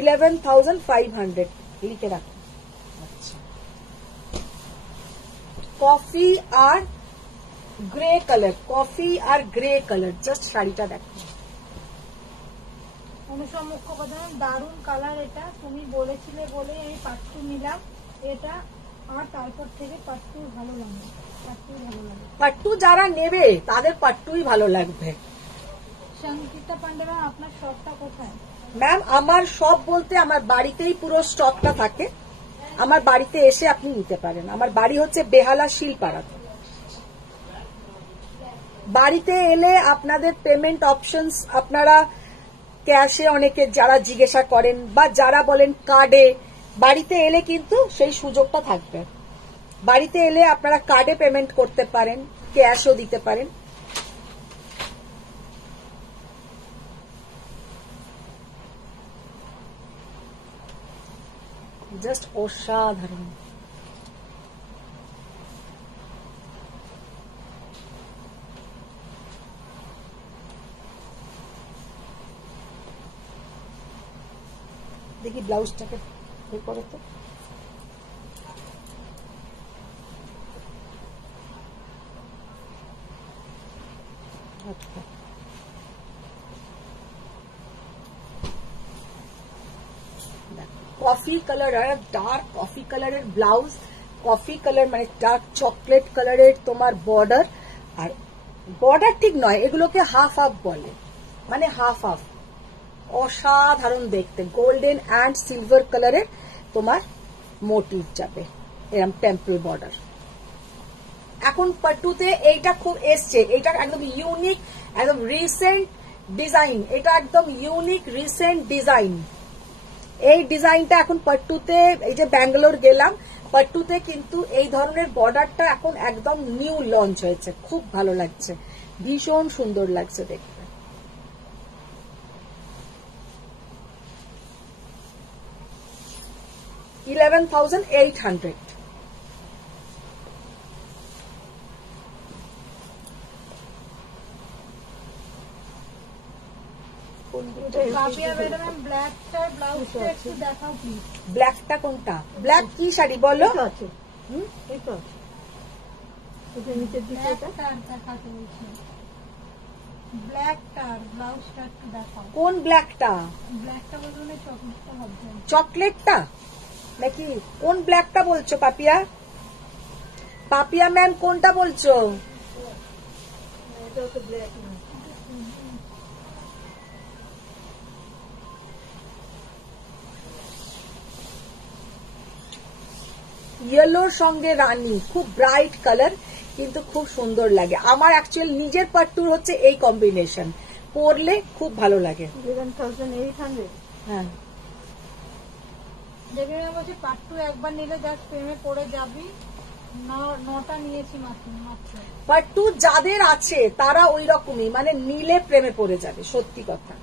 11,500 লিখে রাখো। আচ্ছা, কফি আর গ্রে কালার, কফি আর গ্রে কালার, জাস্ট শাড়িটা দেখো। অনুসম মুখোপাধ্যায়, দারুণ কালার এটা, তুমি বলেছিলে বলে আমি পাট্টু নিলাম এটা, আর তারপর থেকে পাট্টু ভালো লাগে, পাট্টু ভালো লাগে। পাট্টু যারা নেবে তাদের পাট্টুই ভালো লাগবে। সঙ্গীতা পান্ডে ম্যাম, আপনার শপটা কোথায়? ম্যাম, আমার সব বলতে আমার বাড়িতেই পুরো স্টকটা থাকে। আমার বাড়িতে এসে আপনি নিতে পারেন। আমার বাড়ি হচ্ছে বেহালা শিলপাড়াতে। বাড়িতে এলে আপনাদের পেমেন্ট অপশনস, আপনারা ক্যাশে অনেকে যারা জিজ্ঞাসা করেন বা যারা বলেন কার্ডে, বাড়িতে এলে কিন্তু সেই সুযোগটা থাকবে। বাড়িতে এলে আপনারা কার্ডে পেমেন্ট করতে পারেন, ক্যাশও দিতে পারেন। জাস্ট অসাধারণ। দেখি ব্লাউজটাকে বের করো তো। আচ্ছা, কফি কালার আর ডার্ক কফি কালারের ব্লাউজ, কফি কালার মানে ডার্ক চকলেট কালারের তোমার বর্ডার, আর বর্ডার ঠিক নয়, এগুলোকে হাফ হাফ বলে, মানে হাফ হাফ। অসাধারণ দেখতে, গোল্ডেন অ্যান্ড সিলভার কালারের তোমার মোটিভ যাবে, এরকম টেম্পল বর্ডার। এখন পাট্টুতে এইটা খুব এসছে, এইটা একদম ইউনিক, একদম রিসেন্ট ডিজাইন, এটা একদম ইউনিক রিসেন্ট ডিজাইন। এই ডিজাইনটা এখন পাট্টুতে, এই যে ব্যাঙ্গালোর গেলাম, পাট্টুতে কিন্তু এই ধরনের বর্ডারটা এখন একদম নিউ লঞ্চ হয়েছে, খুব ভালো লাগছে, ভীষণ সুন্দর লাগছে দেখতে। $11,800। কাবিয়া ম্যাডাম, ব্ল্যাকটার ব্লাউজটা একটু দেখাও প্লিজ। ব্ল্যাকটা কোনটা? ব্ল্যাক কি শাড়ি বলো? এই তো আছে, এই তো আছে, এটা নিচের দিকে এটা। ব্ল্যাকটার দেখাতে বলছি, ব্ল্যাকটার ব্লাউজটা একটু দেখাও। কোন ব্ল্যাকটা? ব্ল্যাকটা বলতে চকলেটটা ভাবছেন? চকলেটটা নাকি কোন ব্ল্যাকটা বলছো পাপিয়া? পাপিয়া ম্যাম কোনটা বলছো? এটাও তো ব্ল্যাক না। ইয়েলোর সঙ্গে রানী, খুব ব্রাইট কালার, কিন্তু খুব সুন্দর লাগে। আমার অ্যাকচুয়ালি নিজের পাট্টুর হচ্ছে এই কম্বিনেশন, পরলে খুব ভালো লাগে। 11,800। হ্যাঁ, দেবী ম্যাম বলছি পাট্টু একবার নিলে জাস্ট প্রেমে পড়ে যাবি। 9টা নিয়েছি মাত্র। পাট্টু যাদের আছে তারা ওই রকমই, মানে নিলে প্রেমে পড়ে যাবে, সত্যি কথা।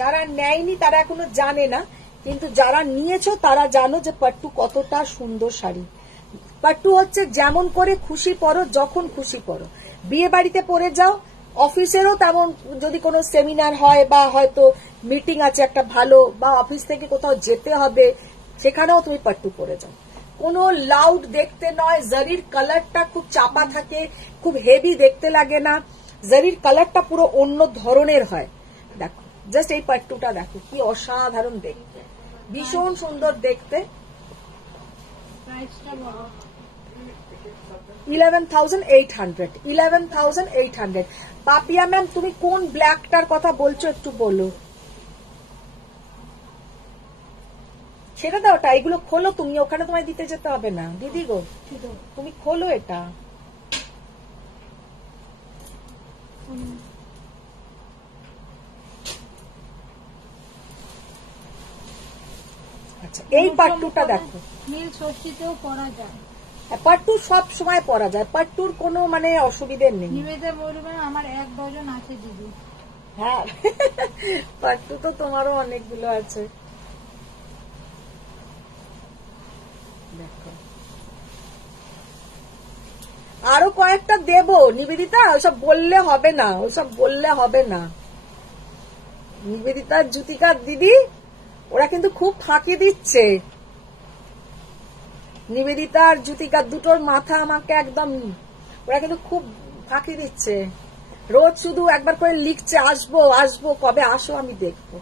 যারা নেয়নি তারা এখনো জানে না, কিন্তু যারা নিয়েছো তারা জানো যে পাট্টু কতটা সুন্দর শাড়ি। পাট্টু হচ্ছে যেমন করে খুশি পরো, যখন খুশি পরো, বিয়ে বাড়িতে পরে যাও, অফিসেরও তেমন, যদি কোনো সেমিনার হয় বা হয়তো মিটিং আছে একটা ভালো, বা অফিস থেকে কোথাও যেতে হবে, সেখানেও তুমি পাট্টু পরে যাও। কোনো লাউড দেখতে নয়, জারির কালারটা খুব চাপা থাকে, খুব হেভি দেখতে লাগে না, জারির কালারটা পুরো অন্য ধরনের হয়। দেখো জাস্ট এই পাট্টুটা দেখো, কি অসাধারণ দেখতে, ভীষণ সুন্দর দেখতে। প্রাইসটা বলো। 11,800, 11,800। পাপিয়া ম্যাম, তুমি কোন ব্ল্যাকটার কথা বলছো একটু বলো। সেটা দাও, ওটা এগুলো খোলো তুমি, ওখানে তোমায় দিতে যেতে হবে না দিদি গো, তুমি খোলো এটা। আচ্ছা, এই পাট্টুটা দেখো, নীল ষষ্ঠীতেও পরা যায়। পাট্টু সব সময় পরা যায়, পাট্টুর কোনো মানে অসুবিধে নেই। নিবেদা বলবেন আমার 1 ডজন আছে দিদি। হ্যাঁ পাট্টু তো তোমারও অনেকগুলো আছে। দেখো আরো কয়েকটা দেবো নিবেদিতা, ওসব বললে হবে না, ওসব বললে হবে না। নিবেদিতা জ্যোতিকার দিদি ওরা কিন্তু খুব ফাঁকি দিচ্ছে। নিবেদিতা আর জ্যোতিকার দুটোর মাথা আমাকে একদম, ওরা কিন্তু খুব ফাঁকি দিচ্ছে। রোজ শুধু একবার করে লিখছে আসবো আসবো, কবে আসো আমি দেখবো।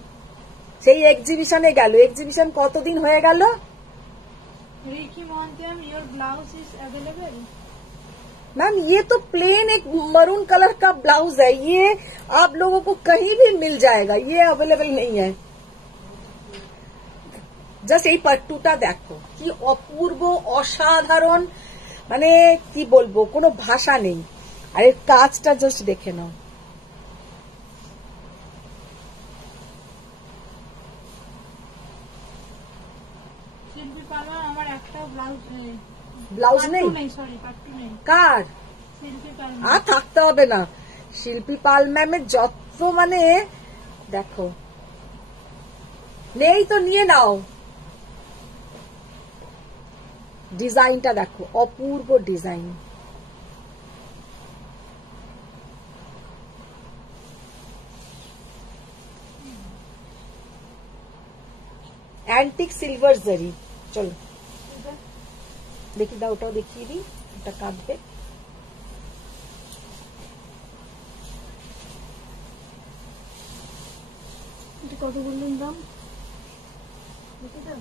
সেই এক্সিবিশনে গেল, এক্সিবিশন কতদিন হয়ে গেল। रिकी मोहंतियम, your blouse is available. Ma'am ये तो प्लेन एक मरून कलर का ब्लाउज है, ये आप लोगों को कहीं भी मिल जाएगा, ये अवेलेबल नहीं है। জাস্ট এই পাট্টুটা দেখো কি অপূর্ব অসাধারণ, মানে কি বলবো, কোনো ভাষা নেই। আর এর কাজটা জাস্ট দেখে নাও। শিল্পী পার্লার আমার একটা ব্লাউজ ব্লাউজ নেই, সরি পাট্টু নেই। কার শিল্পী পার্লার আর থাকতে হবে না। শিল্পী পাল ম্যামের যত মানে দেখো নেই তো নিয়ে নাও। ডিজাইনটা দেখো, অপূর্ব ডিজাইন। অ্যান্টিক সিলভার জারি। চলো দেখি দাও, ওটাও দেখিয়ে দিই, ওটা কাটবে। এটা কত বললেন দাম? দেখে দাও।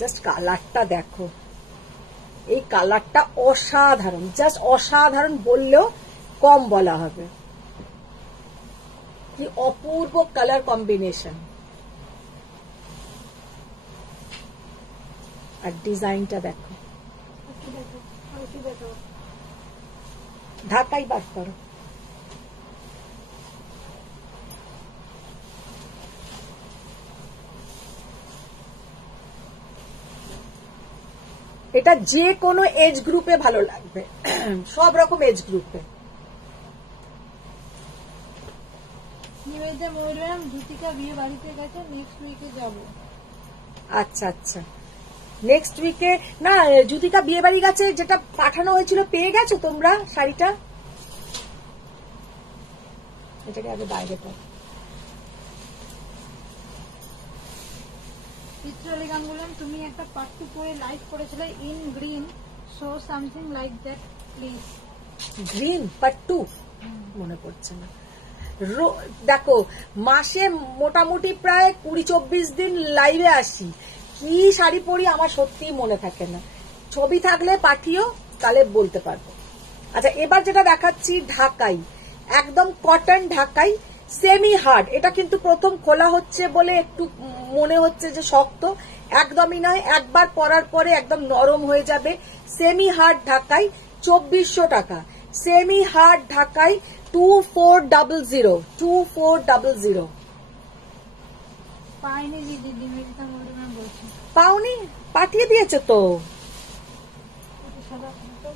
জাস্ট কালারটা দেখো, এই কালারটা অসাধারণ, জাস্ট অসাধারণ বললেও কম বলা হবে। কি অপূর্ব কালার কম্বিনেশন, আর ডিজাইনটা দেখো। একটু দেখো, আর একটু দেখো। ঢাকাই বার করো। এটা যে কোনো এজ গ্রুপে ভালো লাগবে, সব রকম এজ গ্রুপে। নিবেদিতা বললাম জ্যোতিকা বিয়ে বাড়িতে গেছে, নেক্সট উইকে যাব। আচ্ছা আচ্ছা, নেক্সট উইকে না, জ্যোতিকা বিয়ে বাড়ি গেছে, যেটা পাঠানো হয়েছিল পেয়ে গেছো তোমরা শাড়িটা? এটাকে আগে বাইরে পাও। চিত্রালী গাঙ্গুলাম, তুমি একটা পাট্টু পরে লাইভ করেছিলে in green, show something like that please. Green pattu মনে পড়ছে না। দেখো মাসে মোটামুটি প্রায় 20-24 দিন লাইভে আসি, কি শাড়ি পরি আমার সত্যিই মনে থাকে না। ছবি থাকলে পাঠিও, তাহলে বলতে পারবো। আচ্ছা এবার যেটা দেখাচ্ছি ঢাকাই, একদম কটন ঢাকাই, সেমি হার্ড। এটা কিন্তু প্রথম খোলা হচ্ছে বলে একটু মনে হচ্ছে যে শক্ত, একদমই নয়, একবার পরার পরে একদম নরম হয়ে যাবে। সেমি হার্ড ঢাকাই 2400 টাকা। সেমি হার্ড ঢাকাই 2400। পাইনি দিদি, নিবেদিতা বললাম বলছি। পাওনি? পাঠিয়ে দিয়েছে তো। এটা সাদা তো।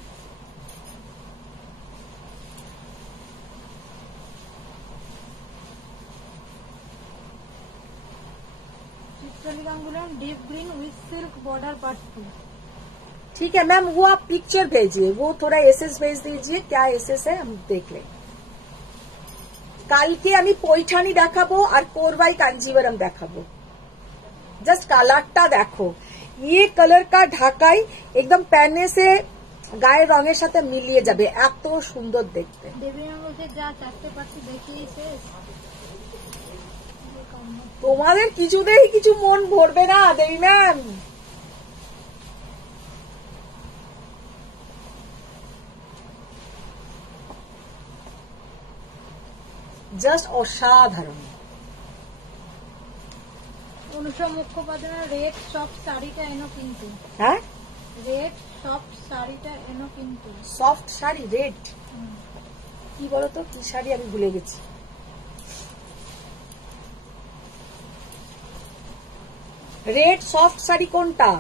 चित्राली गांगुलाम, deep green with silk border pattu. ठीक है मैम, वो आप पिक्चर भेजिए, वो थोड़ा एसएस भेज दीजिए, क्या एसएस है हम देख लेंगे। কালকে আমি পৈঠানি দেখাবো আর কোরবাই কাঞ্জিবরম দেখাবো। জাস্ট কালারটা দেখো, ये कलर का ढाकाई एकदम पहनने से গায়ের রঙের সাথে মিলিয়ে যাবে, এত সুন্দর দেখতে। দেবী মা বলছে যা চারটে পাচ্ছি দেখিয়ে শেষ। তোমাদের কিছুতেই কিছু মন ভরবে না দেবী ম্যাম। জাস্ট অসাধারণ। অনুষা মুখোপাধ্যায় রেড সফট শাড়িটা এনো কিন্তু। হ্যাঁ রেড সফট শাড়িটা এনো কিন্তু। সফট শাড়ি রেড, কি বলতো কি শাড়ি আমি ভুলে গেছি। রেড সফট শাড়ি কোনটা?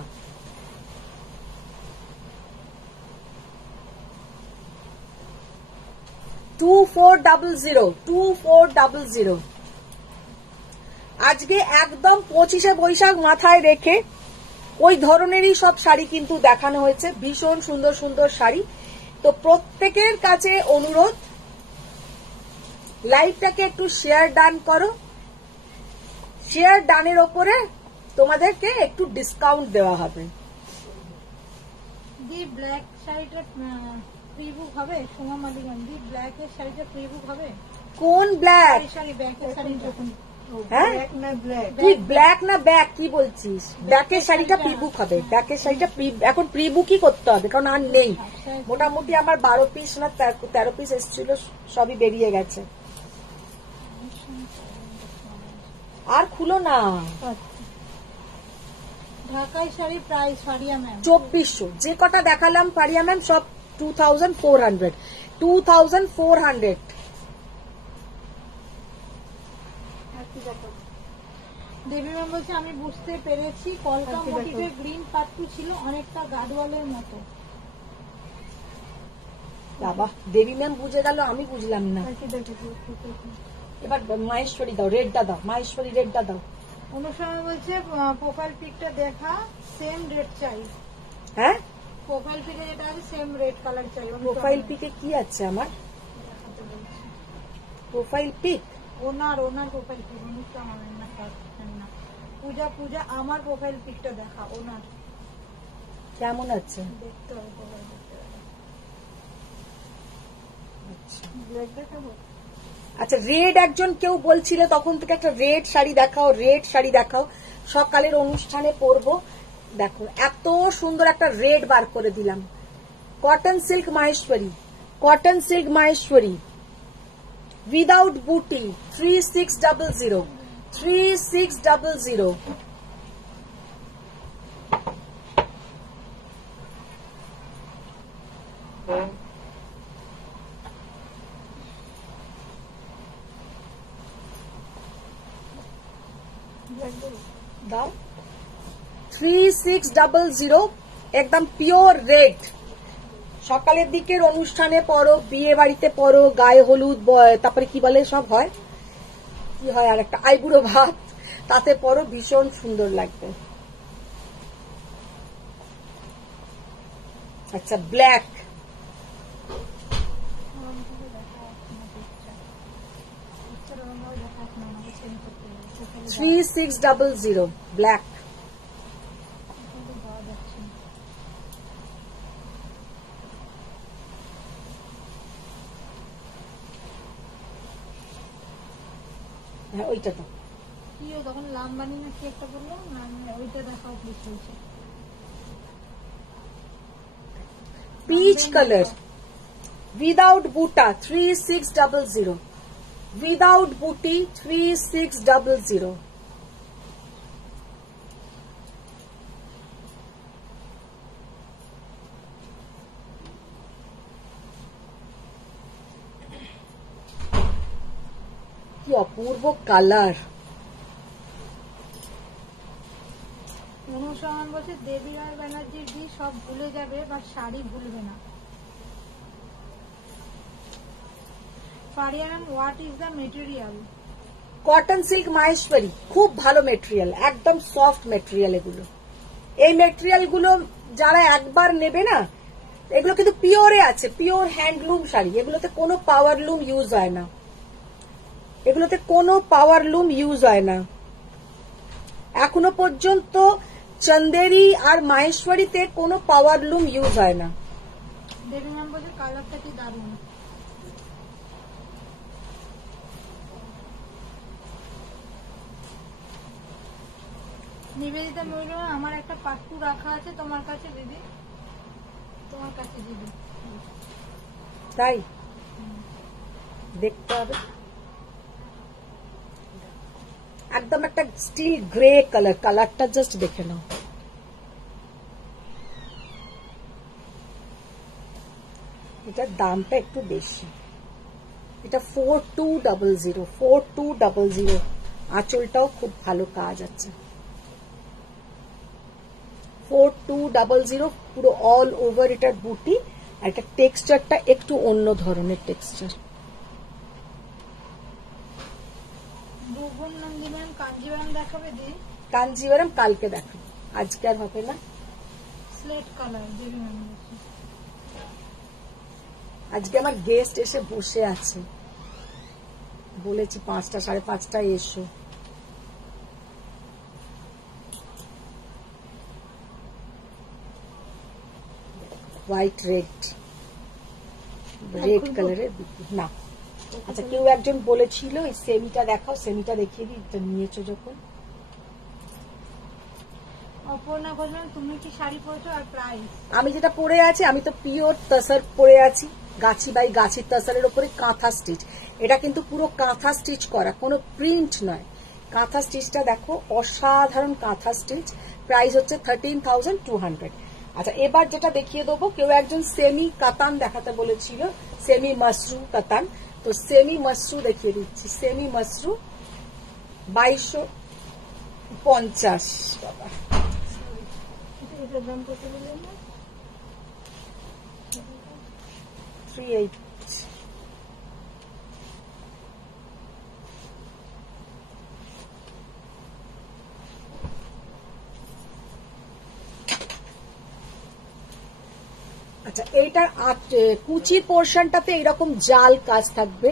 2400 আজকে একদম 25শে বৈশাখ মাথায় রেখে ওই ধরনেরই সব শাড়ি কিন্তু দেখানো হয়েছে, ভীষণ সুন্দর সুন্দর শাড়ি। তো প্রত্যেকের কাছে অনুরোধ, লাইভটাকে একটু শেয়ার ডান করো, শেয়ার ডানের ওপরে তোমাদেরকে একটু ডিসকাউন্ট দেওয়া হবে। দি ব্ল্যাক শাড়িটা প্রিবুক হবে সোমা মালিগঞ্জ, দি ব্ল্যাক এর শাড়িটা প্রিবুক হবে? কোন ব্ল্যাক? শাড়ি ব্যাকের শাড়ি যখন হ্যাঁ ব্ল্যাক না ব্ল্যাক? তুই ব্ল্যাক না ব্যাক কি বলছিস? ব্যাকের শাড়িটা প্রিবুক হবে, ব্যাকের শাড়িটা এখন প্রিবুকই করতে হবে, কারণ আর নেই। মোটামুটি আমার 12 পিস না 13 পিস এসেছিল, সবই বেরিয়ে গেছে। আর খুলো না। ঢাকাই শাড়ি প্রাইস ফারিয়া ম্যাম 2400 যে কটা দেখালাম ফারিয়া ম্যাম সব 2400 2400। দেবী ম্যাম বলছে আমি বুঝতে পেরেছি, কলকা মোটিভের গ্রিন পাট্টু ছিল অনেকটা গাডওয়ালের মতো। বাবা, দেবী ম্যাম বুঝে গেল, আমি বুঝলাম না। এবার মাহেশ্বরী দাও, রেডটা দাও, মাহেশ্বরী রেডটা দাও। অনুসরণ বলছে প্রোফাইল পিকটা দেখা, সেম রেড চাই। হ্যাঁ, প্রোফাইল পিকে যেটা আছে সেম রেড কালার চাই। প্রোফাইল পিকে কি আছে আমার? প্রোফাইল পিক ওনার প্রোফাইল পিক অনুষ্ঠান হবে না, না পূজা আমার প্রোফাইল পিকটা দেখা, ওনার কেমন আছে দেখতে হবে প্রোফাইল পিকটা। আচ্ছা ব্ল্যাক দেখাবো? আচ্ছা, রেড একজন কেউ বলছিল তখন থেকে একটা রেড শাড়ি দেখাও, রেড শাড়ি দেখাও, সকালের অনুষ্ঠানে পরবো। দেখো এত সুন্দর একটা রেড বার করে দিলাম। Cotton silk Maheshwari, cotton silk Maheshwari without বুটি 3600 3600। দাও 3600 একদম পিওর রেড। সকালের দিকের অনুষ্ঠানে পরো, বিয়ে বাড়িতে পরো, গায়ে হলুদ, তারপরে কি বলে সব হয়, কি হয় আর একটা আইবুড়ো ভাত, তাতে পরো, ভীষণ সুন্দর লাগবে। আচ্ছা ব্ল্যাক, 3600 ব্ল্যাক। হ্যাঁ ওইটা তো কি তখন লাম্বানি না কি একটা বললো না, ওইটা দেখাও প্লিজ বলছে। peach color without buta 3600 without booty 3600। কি অপূর্ব কালার। অনুসরণ বলছে দেবী রায় ব্যানার্জির দি সব ভুলে যাবে বা শাড়ি ভুলবে না। ফারিয়ান what is the material? Cotton silk Maheshwari খুব ভালো মেটেরিয়াল, একদম সফট মেটেরিয়াল এগুলো। এই মেটেরিয়াল গুলো যারা একবার নেবে না, এগুলো কিন্তু পিওরে আছে, পিওর হ্যান্ডলুম শাড়ি, এগুলোতে কোনো পাওয়ার লুম ইউজ হয় না, এগুলোতে কোনো পাওয়ার লুম ইউজ হয় না। এখনো পর্যন্ত চন্দেরি আর মাহেশ্বরীতে কোনো পাওয়ার লুম ইউজ হয় না। দেবী ম্যাম বলছে কালারটা কি দারুণ। নিবেদিতা বলল আমার একটা পাট্টু রাখা আছে তোমার কাছে দিদি, তোমার কাছে দিদি। তাই দেখতে হবে। একদম একটা স্টিল গ্রে কালার, কালারটা জাস্ট দেখে নাও। এটার দামটা একটু বেশি, এটা 4200 4200। আঁচলটাও খুব ভালো কাজ আছে, 4200 পুরো অল ওভার এটার বুটি। আর এটা টেক্সচারটা একটু অন্য ধরনের টেক্সচার। কাঞ্জিভারাম দেখাবে দি? কাঞ্জিভারাম কালকে দেখাবো, আজকে আর হবে না। স্লেট কালার দেবী ম্যাম বলছে। আজকে আমার গেস্ট এসে বসে আছে, বলেছি 5টা 5:30টায় এসো। হোয়াইট রেড কালারের না। আচ্ছা, কেউ একজন বলেছিল এই সেমিটা দেখাও, সেমিটা দেখিয়ে দিই, এটা নিয়েছো যখন। অপর্ণা বললেন তুমি কি শাড়ি পরেছো আর প্রাইস? আমি যেটা পরে আছি, আমি তো পিওর তাসার পরে আছি, গাছি বাই গাছি তাসারের উপরে কাঁথা স্টিচ। এটা কিন্তু পুরো কাঁথা স্টিচ করা, কোনো প্রিন্ট নয়। কাঁথা স্টিচটা দেখো, অসাধারণ কাঁথা স্টিচ। প্রাইস হচ্ছে 13,200। আচ্ছা, এবার যেটা দেখিয়ে দেবো, কেউ একজন সেমি কাতান দেখাতে বলেছিল, সেমি মাসরু কাতান। তো সেমি মাসরু দেখিয়ে দিচ্ছি। সেমি মাসরু 2250। বাবা, এটার দাম কত বললেন না? 38। আচ্ছা, এইটার কুচির পোর্শনটাতে এরকম জাল কাজ থাকবে।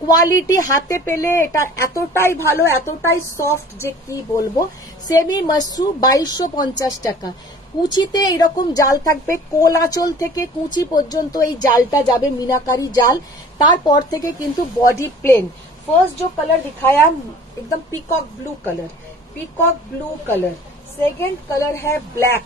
কোয়ালিটি হাতে পেলে এটা এতটাই ভালো, এতটাই সফট যে কি বলবো। সেমি মাশরু 2250 টাকা। কুচিতে এরকম জাল থাকবে, কোল আঁচল থেকে কুচি পর্যন্ত এই জালটা যাবে, মিনাকারি জাল। তারপর থেকে কিন্তু বডি প্লেন। फर्स्ट जो कलर दिखाया एकदम peacock blue colour, peacock blue colour. Second colour है ब्लैक।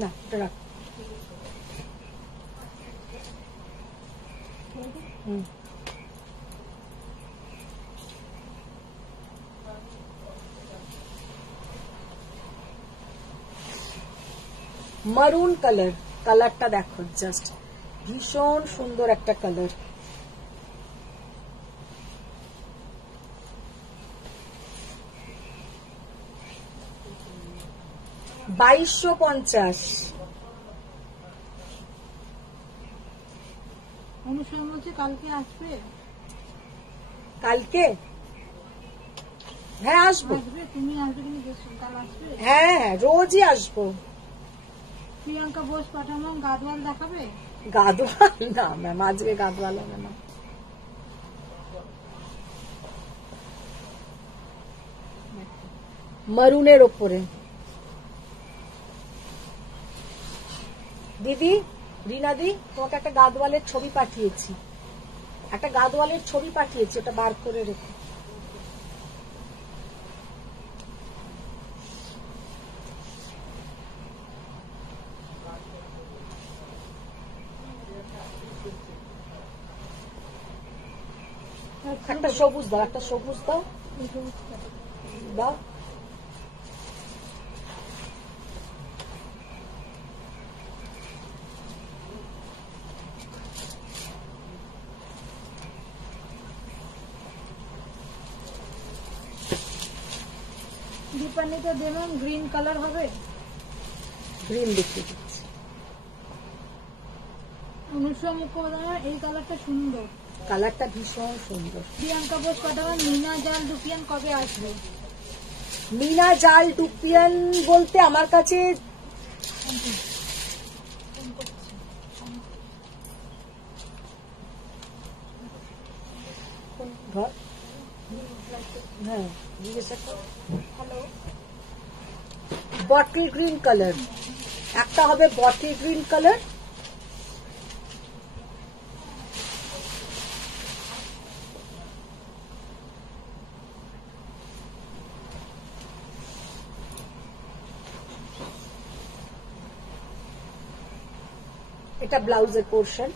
না, এটা রাখ। মারুন কালার, কালারটা দেখো, জাস্ট ভীষণ সুন্দর একটা কালার। $2250। অনুষ্ঠান বলছে কালকে আসবে? কালকে? হ্যাঁ, আসবো। আসবে, তুমি আসবে কিন্তু কাল আসবে? হ্যাঁ, রোজই আসবো। প্রিয়াঙ্কা বোস পাঠানো গাদওয়াল দেখাবে? গাদওয়াল না ম্যাম, আজকে গাদওয়াল হবে না। মারুনের ওপরে দিদি, রিনাদি, তোমাকে একটা গাদওয়ালের ছবি পাঠিয়েছি, একটা গাদওয়ালের ছবি পাঠিয়েছি, ওটা বার করে রেখো। একটা সবুজ দাও, একটা সবুজ দাও, দাও। দীপান্বিতা দেবেন গ্রিন কালার হবে? গ্রিন দেখিয়ে দিচ্ছি। অনুষ্কা মুখোপাধ্যায় এই কালারটা সুন্দর, কালারটা ভীষণ সুন্দর। প্রিয়াঙ্কা বোস পাঠাবেন মিনা জাল দুপিয়ান কবে আসবে? মিনা জাল ডুপিয়ান বলতে আমার কাছে ঘর, হ্যাঁ জিজ্ঞাসা কর। হ্যালো, বটল গ্রিন কালার, একটা হবে বটল গ্রিন কালার, এটা ব্লাউজের পোর্শন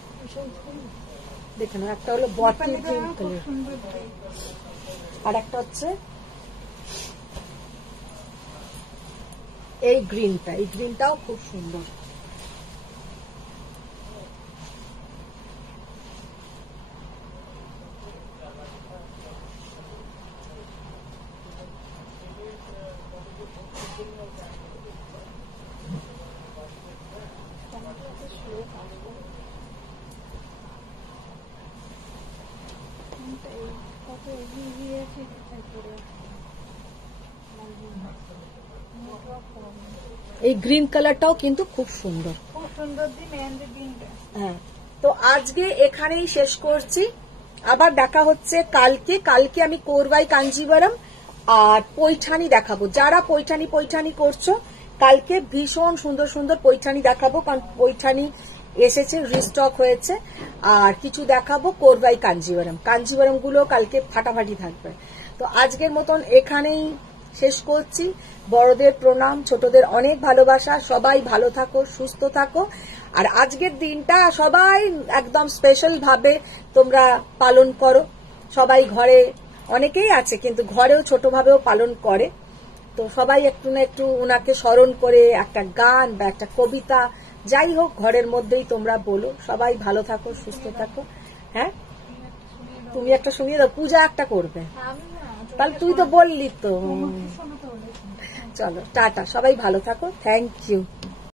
দেখে নাও। একটা হলো বটল গ্রিন কালার, আর একটা হচ্ছে এই গ্রিনটা, এই গ্রিনটাও খুব সুন্দর। যত এগিয়ে গিয়েছি তাই করে নেটওয়ার্ক প্রবলেম। এই গ্রিন কালারটাও কিন্তু খুব সুন্দর। খুব সুন্দর দিন মেহেন্দির দিনটা। হ্যাঁ, তো আজকে এখানেই শেষ করছি। আবার দেখা হচ্ছে কালকে। কালকে আমি কোরবাই কাঞ্জিভারাম আর পৈঠানি দেখাবো। যারা পৈঠানি করছো, কালকে ভীষণ সুন্দর সুন্দর পৈঠানি দেখাবো, কারণ পৈঠানি এসেছে, রিস্টক হয়েছে। আর কিছু দেখাবো কোরবাই কাঞ্জিভারাম গুলো কালকে ফাটাফাটি থাকবে। তো আজকের মতন এখানেই শেষ করছি। বড়দের প্রণাম, ছোটদের অনেক ভালোবাসা। সবাই ভালো থাকো, সুস্থ থাকো। আর আজকের দিনটা সবাই একদম স্পেশাল ভাবে তোমরা পালন করো। সবাই ঘরে, অনেকেই আছে কিন্তু ঘরেও ছোটভাবেও পালন করে। তো সবাই একটু না একটু ওনাকে স্মরণ করে একটা গান বা একটা কবিতা, যাই হোক ঘরের মধ্যেই তোমরা বলো। সবাই ভালো থাকো, সুস্থ থাকো। হ্যাঁ, তুমি একটা শুনিয়ে দাও, পূজা একটা করবে। আমি না তাহলে তুই তো বললি তো। শোনাতে বলেছি। চলো টাটা, সবাই ভালো থাকো। Thank you.